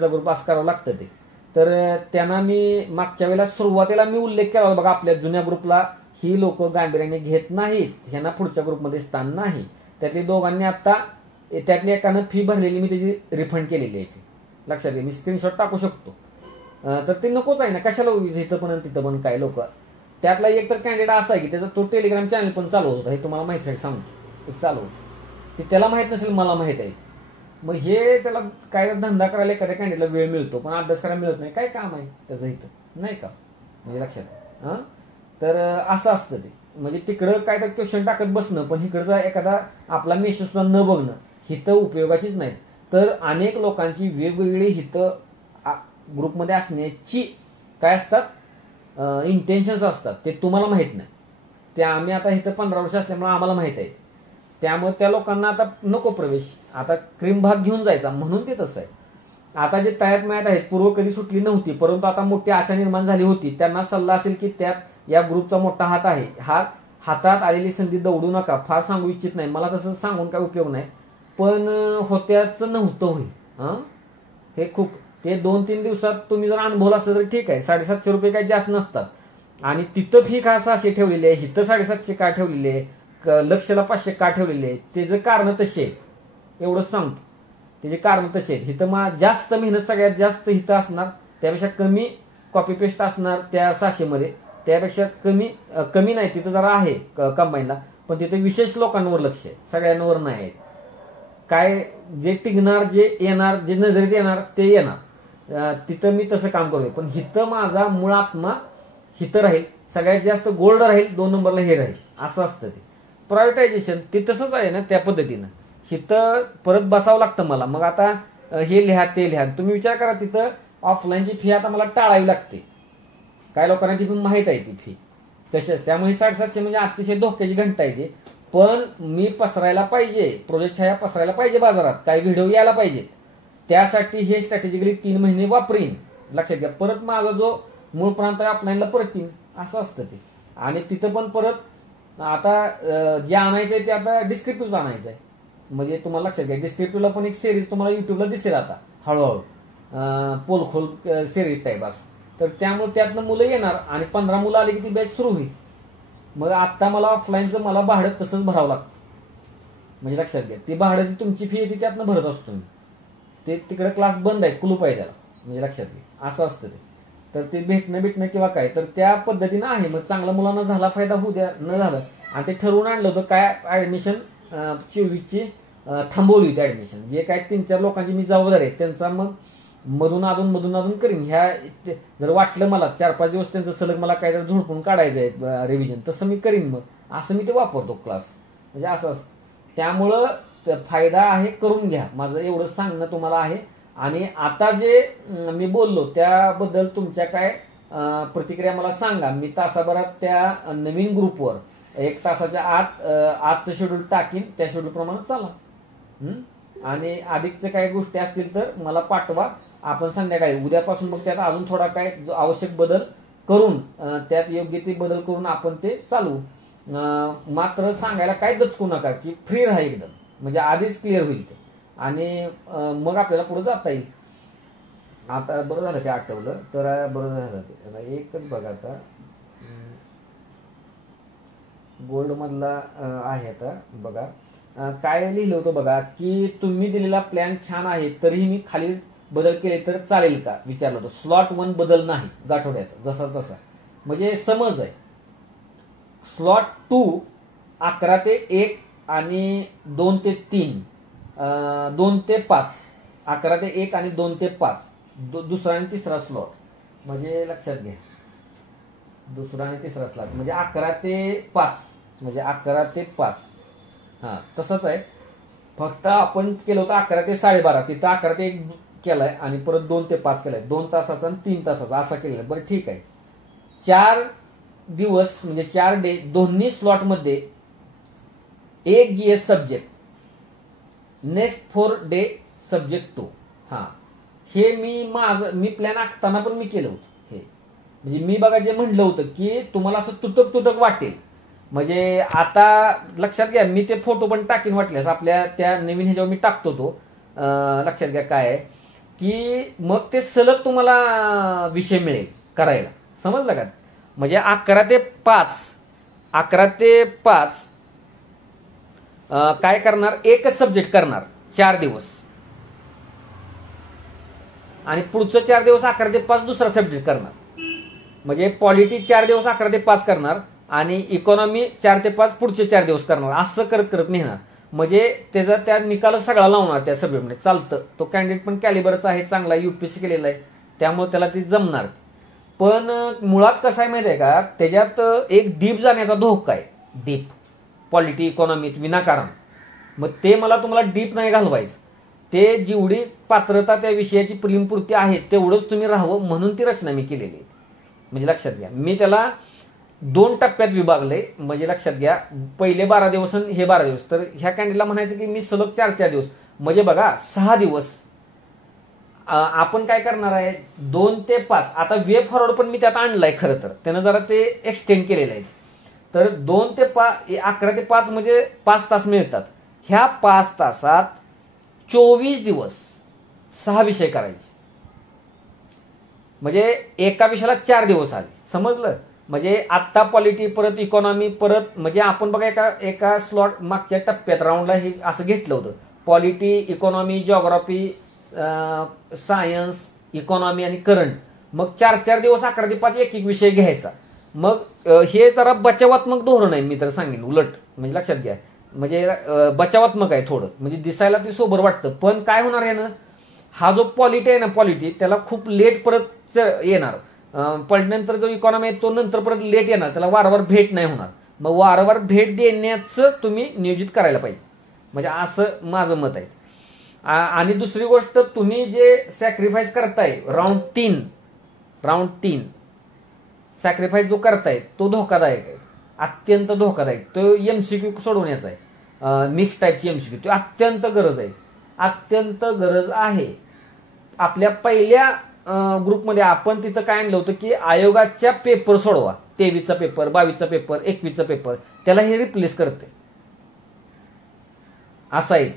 ग्रुप असं करावं लागतं ते. तर त्यांना मी मागच्या वेळेला सुरुवातीला मी उल्लेख केला बघा, आपल्या जुन्या ग्रुपला ही लोक गांभीर्याने घेत नाहीत, ह्यांना पुढच्या ग्रुपमध्ये स्थान नाही. त्यातली दोघांनी आता, त्यातली एकानं फी भरलेली, मी त्याची रिफंड केलेली आहे, लक्षात घ्या. मी स्क्रीनशॉट टाकू शकतो. तर ते नकोच आहे ना, कशाला उगीच इथं पण तिथं पण काय लोक. त्यातला एक तर कॅन्डिडेट असा आहे की त्याचा तो टेलिग्राम चॅनल पण चालू होता, हे तुम्हाला माहिती आहे, सांगतो चालू ते त्याला माहित नसेल, मला माहित आहे. मग हे त्याला काय धंदा करायला एखाद्या कॅन्डिडेटला वेळ मिळतो, पण अभ्यास करायला मिळत नाही, काय काम आहे त्याचं इथं, नाही का, म्हणजे लक्षात. तर असं असतं ते, म्हणजे तिकडं काय तर क्वेश्चन टाकत बसणं, पण इकडचा एखादा आपला मेसेज सुद्धा न बघणं, हितं उपयोगाचीच नाही. तर अनेक लोकांची वेगवेगळी हितं ग्रुपमध्ये असण्याची काय असतात, इंटेन्शन्स असतात, ते तुम्हाला माहित नाही. ते आम्ही आता इथं 15 वर्ष असल्यामुळे आम्हाला माहित आहे. त्यामुळे त्या लोकांना आता नको प्रवेश, आता क्रीम भाग घेऊन जायचा, म्हणून ते तसं आहे. आता जे तळ्यात मळ्यात आहेत, पूर्व कधी सुटली नव्हती, परंतु आता मोठी आशा निर्माण झाली होती, त्यांना सल्ला असेल की त्यात या ग्रुपचा मोठा हात आहे. हातात आलेली संधी दौडू नका. फार सांगू इच्छित नाही, मला तसं सांगून काय उपयोग नाही, पण होत्याच नव्हतं होईल. हे खूप, ते 2-3 दिवसात तुम्ही जर अनुभवलं असलं तर ठीक आहे. 750 रुपये काही जास्त नसतात. आणि तिथं फी का 600 ठेवलेली आहे, इथं 750 का ठेवलेली आहे, लक्षला 500 का ठेवलेले आहे, त्याचं कारण तसे आहे, एवढंच सांगतो. त्याचे कारण तसे आहेत. इथं जास्त मेहनत सगळ्यात जास्त इथं असणार, त्यापेक्षा कमी कॉपी पेस्ट असणार त्या 600 मध्ये, त्यापेक्षा कमी नाही, तिथं जरा आहे कंबाईनला, पण तिथे विशेष लोकांवर लक्ष आहे, सगळ्यांवर नाही आहे. काय जे टिकणार, जे येणार, जे नजरेत येणार ते येणार, तिथं मी तसं काम करूया. पण हिथं माझा मूळ आत्मा हिथं राहील, सगळ्यात जास्त गोल्ड राहील, 2 नंबरला हे राहील, असं असतं ते. प्रायव्हेटायझेशन ते तसंच आहे ना, त्या पद्धतीनं हिथं परत बसावं लागतं मला. मग आता हे लिहा ते लिहा, तुम्ही विचार करा, तिथं ऑफलाईनची फी आता मला टाळावी लागते. काय लोकांना ती पण माहित आहे ती फी तशीच, त्यामुळे 750 म्हणजे अतिशय धोक्याची घंटा आहे ती. पण मी पसरायला पाहिजे, प्रोजेक्ट छाया पसरायला पाहिजे बाजारात, काही व्हिडिओ यायला पाहिजेत, त्यासाठी हे स्ट्रॅटेजिकली 3 महिने वापरीन, लक्षात घ्या. परत माझा जो मूळ प्रांत ऑफलाईनला परत येईन, असं असतं ते. आणि तिथं पण परत आता जे आणायचंय ते आता डिस्क्रिप्टिव्ह आणायचं आहे. म्हणजे तुम्हाला लक्षात घ्या, डिस्क्रिप्टिव्हला पण एक सिरीज तुम्हाला युट्यूबला दिसेल आता हळूहळू, पोलखोल सिरीज टाईप असं. तर त्यामुळे त्यातनं मुलं येणार आणि 15 मुलं आली की ती बॅच सुरू होईल. मग आता मला ऑफलाईनचं मला भाडं तसंच भरावं लागतं. म्हणजे लक्षात घ्या, ती भाडं तुमची फी येते त्यातनं भरत असतो मी. ते तिकडे क्लास बंद आहे, कुलूप आहे त्याला, म्हणजे लक्षात घ्या असं असतं ते. तर ते भेटणं किंवा काय तर त्या पद्धतीनं आहे. मग चांगला मुलांना झाला फायदा होऊ द्या, न झालं. आणि ते ठरवून आणलं होतं काय ऍडमिशन 24ची थांबवली होती ऍडमिशन. जे काय 3-4 लोकांची मी जबाबदार आहे त्यांचा मग मधून अधून करीन. ह्या जर वाटलं मला 4-5 दिवस त्यांचं सलग मला काय झोडपून काढायचं आहे रिव्हिजन, तसं मी करीन. मग असं मी ते वापरतो क्लास, म्हणजे असं असतं. त्यामुळं फायदा आहे, करून घ्या, माझं एवढंच सांगणं तुम्हाला आहे. आणि आता जे मी बोललो त्याबद्दल तुमच्या काय प्रतिक्रिया मला सांगा. मी तासाभरात त्या नवीन ग्रुपवर 1 तासाच्या आत आजचं शेड्यूल टाकीन, त्या शेड्यूल प्रमाणे चाला. आणि अधिकचे काही गोष्टी असतील तर मला पाठवा. आपण संध्याकाळी उद्यापासून मग त्यात अजून थोडा काय आवश्यक बदल करून त्यात योग्य ते बदल करून आपण ते चालवू. मात्र सांगायला काय दचकू नका की फ्री राहा एकदम, म्हणजे आधीच क्लिअर होईल ते. आणि मग आपल्याला पुढे जाता येईल. आता बरं झालं ते आठवलं तर बरं झालं ते. एकच बघा आता गोल्ड मधला आहे. आता बघा काय लिहिलं होतं बघा, की तुम्ही दिलेला प्लॅन छान आहे तरीही मी खाली बदल केले तर चालेल का विचारलं होतं. स्लॉट 1 बदल नाही गाठोड्याचा जसा तसा, म्हणजे समज आहे. स्लॉट 2 11 ते 1 आणि 2 ते 3, 2 ते 5, 11 ते 1 आणि 2 ते 5 दुसरा आणि तिसरा स्लॉट. म्हणजे लक्षात घ्या, दुसरा आणि तिसरा स्लॉट म्हणजे 11 ते 5, म्हणजे 11 ते 5. हा तसंच आहे. फक्त आपण केलं होतं 11 ते 12:30, तिथं 11 ते 1 केलाय आणि परत 2 ते 5 केलाय. 2 तासाचा आणि 3 तासाचा असा केलेला. बरं ठीक आहे. 4 दिवस म्हणजे 4 डे दोन्ही स्लॉट मध्ये 1 GS subject, next 4 day subject 2. हा हे मी प्लॅन आखताना पण मी केलं होतं. हे म्हणजे मी बघा जे म्हणलं होतं की तुम्हाला असं तुटक वाटेल. म्हणजे आता लक्षात घ्या, मी ते फोटो पण टाकीन वाटल्यास आपल्या त्या नवीन ह्याच्यावर मी टाकतो तो. लक्षात घ्या काय आहे की मग ते सलग तुम्हाला विषय मिळेल करायला, समजलं का. म्हणजे 11 ते 5 काय करणार, एकच सब्जेक्ट करणार 4 दिवस आणि पुढचं 4 दिवस 11 ते 5 दुसरा सब्जेक्ट करणार. म्हणजे पॉलिटी 4 दिवस 11 ते 5 करणार आणि इकॉनॉमी 4 ते 5 पुढचे 4 दिवस करणार. असं करत नेणार. म्हणजे त्याचा त्या निकाल सगळा लावणार त्या सब्जेक्टमध्ये. चालतं, तो कॅन्डिडेट पण कॅलिबरचा आहे, चांगला UPSC केलेला आहे, त्यामुळे त्याला ती जमणार. पण मुळात कसं आहे माहिती आहे का, त्याच्यात एक डीप जाण्याचा धोका आहे. डीप पॉलिटी इकॉनॉमीत विनाकारण. मग ते मला तुम्हाला डीप नाही घालवायचं. ते जेवढी पात्रता त्या विषयाची प्रिलिमपुरती आहे तेवढंच तुम्ही राहावं म्हणून ती रचना मी केलेली आहे. म्हणजे लक्षात घ्या, मी त्याला 2 टप्प्यात विभागले. म्हणजे लक्षात घ्या, पहिले 12 दिवस आणि हे 12 दिवस. तर ह्या कॅन्डिडेटला म्हणायचं की मी सलग 4 दिवस, म्हणजे बघा 6 दिवस आपण काय करणार आहे. 2 ते 5 आता वे फॉरवर्ड पण मी त्यात आणलाय खरं तर, त्यानं जरा ते एक्सटेंड केलेलं आहे. तर 2 ते 5 11 ते 5 म्हणजे 5 तास मिळतात. ह्या 5 तासात 24 दिवस 6 विषय करायचे. म्हणजे एका विषयाला 4 दिवस आले, समजलं. म्हणजे आत्ता पॉलिटी परत इकॉनॉमी परत, म्हणजे आपण बघा एका स्लॉट मागच्या टप्प्यात राऊंडला हे असं घेतलं होतं. Polity, economy, geography, science, economy आणि करंट. मग 4 दिवस 11 ते 5 एक विषय घ्यायचा. मग हे जरा बचावात्मक धोरण आहे, मी तर सांगेन उलट. म्हणजे लक्षात घ्या, म्हणजे बचावात्मक आहे थोडं, म्हणजे दिसायला ते सोबर वाटतं. पण काय होणार आहे ना, हा जो पॉलिटी आहे ना, पॉलिटी त्याला खूप लेट परत येणार. नंतर जो इकॉनॉमी आहे तो नंतर परत लेट येणार, त्याला वारंवार भेट नाही होणार. मग वारंवार भेट देण्याचं तुम्ही नियोजित करायला पाहिजे. म्हणजे असं माझं मत आहे. आणि दुसरी गोष्ट, तुम्ही जे सॅक्रिफाईस करताय राऊंड 3 सॅक्रिफाईस जो करताय तो धोकादायक आहे, अत्यंत धोकादायक. तो MCQ सोडवण्याचा आहे, मिक्स टाईपची MCQ. तो अत्यंत गरज आहे, अत्यंत गरज आहे. आपल्या पहिल्या ग्रुपमध्ये आपण तिथं काय आणलं होतं की आयोगाच्या पेपर सोडवा, 23चा पेपर, 22चा पेपर, 21चा पेपर, त्याला हे रिप्लेस करते असं आहे.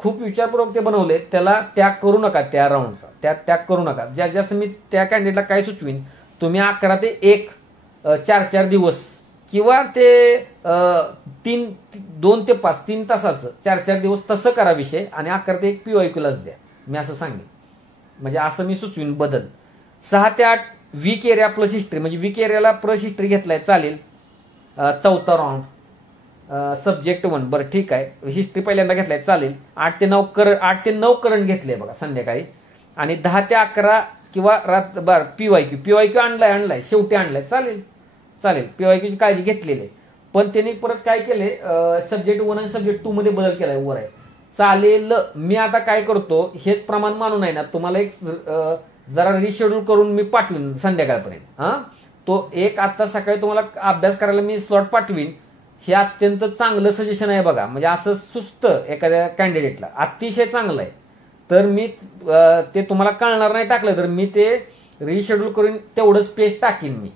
खूप विचारपूर्वक ते बनवले, त्याला त्याग करू नका, त्या राऊंडचा त्याग करू नका. जास्त जास्त मी त्या कॅन्डिडेटला काय सुचवीन, तुम्ही 11 ते 1 4 दिवस किंवा ते 2 ते 5 3 तासाचं 4 दिवस तसं करा विषय, आणि 11 ते 1 PYQलाच द्या, मी असं सांगेन. म्हणजे असं मी सुचवीन बदल. 6 ते 8 वीक एरिया प्लस हिस्ट्री, म्हणजे वीक एरियाला प्लस हिस्ट्री घेतलाय चालेल. 4था राऊंड सब्जेक्ट 1, बरं ठीक आहे, हिस्ट्री पहिल्यांदा घेतलाय चालेल. 8 ते 9 करंट घेतले बघा संध्याकाळी, आणि 10 ते 11 किंवा बरं PYQ आणलाय शेवटी आणलाय, चालेल. PYQची काळजी घेतलेली आहे. पण त्यांनी परत काय केले, सब्जेक्ट 1 आणि सब्जेक्ट 2 मध्ये बदल केलाय, वर आहे चालेल. मी आता काय करतो, हेच प्रमाण मानून आहे ना, तुम्हाला एक जरा रिशेड्यूल करून मी पाठवीन संध्याकाळपर्यंत. तो एक आता सकाळी तुम्हाला अभ्यास करायला मी स्लॉट पाठवीन. हे अत्यंत चांगलं सजेशन आहे बघा, म्हणजे असं सुस्त एखाद्या कॅन्डिडेटला अतिशय चांगलं आहे. तर मी ते तुम्हाला कळणार नाही टाकलं तर मी ते रिशेड्यूल करून तेवढंच पेज टाकीन मी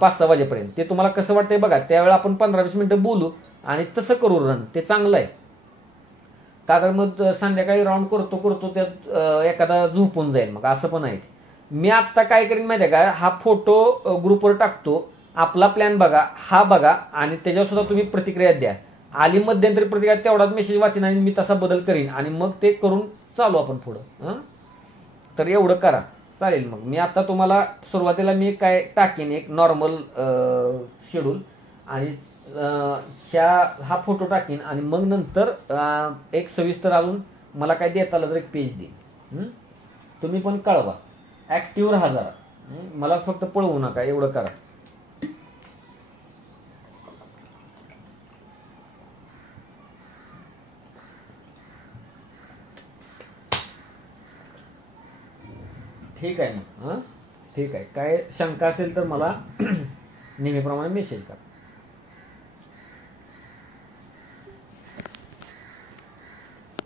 5-6 वाजेपर्यंत. ते तुम्हाला कसं वाटतंय बघा, त्यावेळेला आपण 15-20 मिनिटं बोलू आणि तसं करू रन, ते चांगलं आहे. का तर मग संध्याकाळी राऊंड करतो त्यात एखादा झोपून जाईल, मग असं पण आहे. मी आत्ता काय करीन माहिती आहे का, हा फोटो ग्रुपवर टाकतो, आपला प्लॅन बघा, हा बघा, आणि त्याच्यावर सुद्धा तुम्ही प्रतिक्रिया द्या. आली मध्यंतरी प्रतिक्रिया तेवढाच मेसेज वाचीन आणि मी तसा बदल करीन, आणि मग ते करून चालू आपण पुढं. तर एवढं करा चालेल. मग मी आता तुम्हाला सुरुवातीला मी काय टाकीन, एक नॉर्मल शेड्यूल, आणि हा फोटो टाकीन, आणि मग नंतर एक सविस्तर अजून मला काय देता आलं तर एक पेज देईन. तुम्ही पण कळवा, ऍक्टिव्ह राहा जरा, मला फक्त पळवू नका, एवढं करा. ठीक आहे मग. ठीक आहे, काय शंका असेल तर मला नेहमीप्रमाणे मेसेज करा.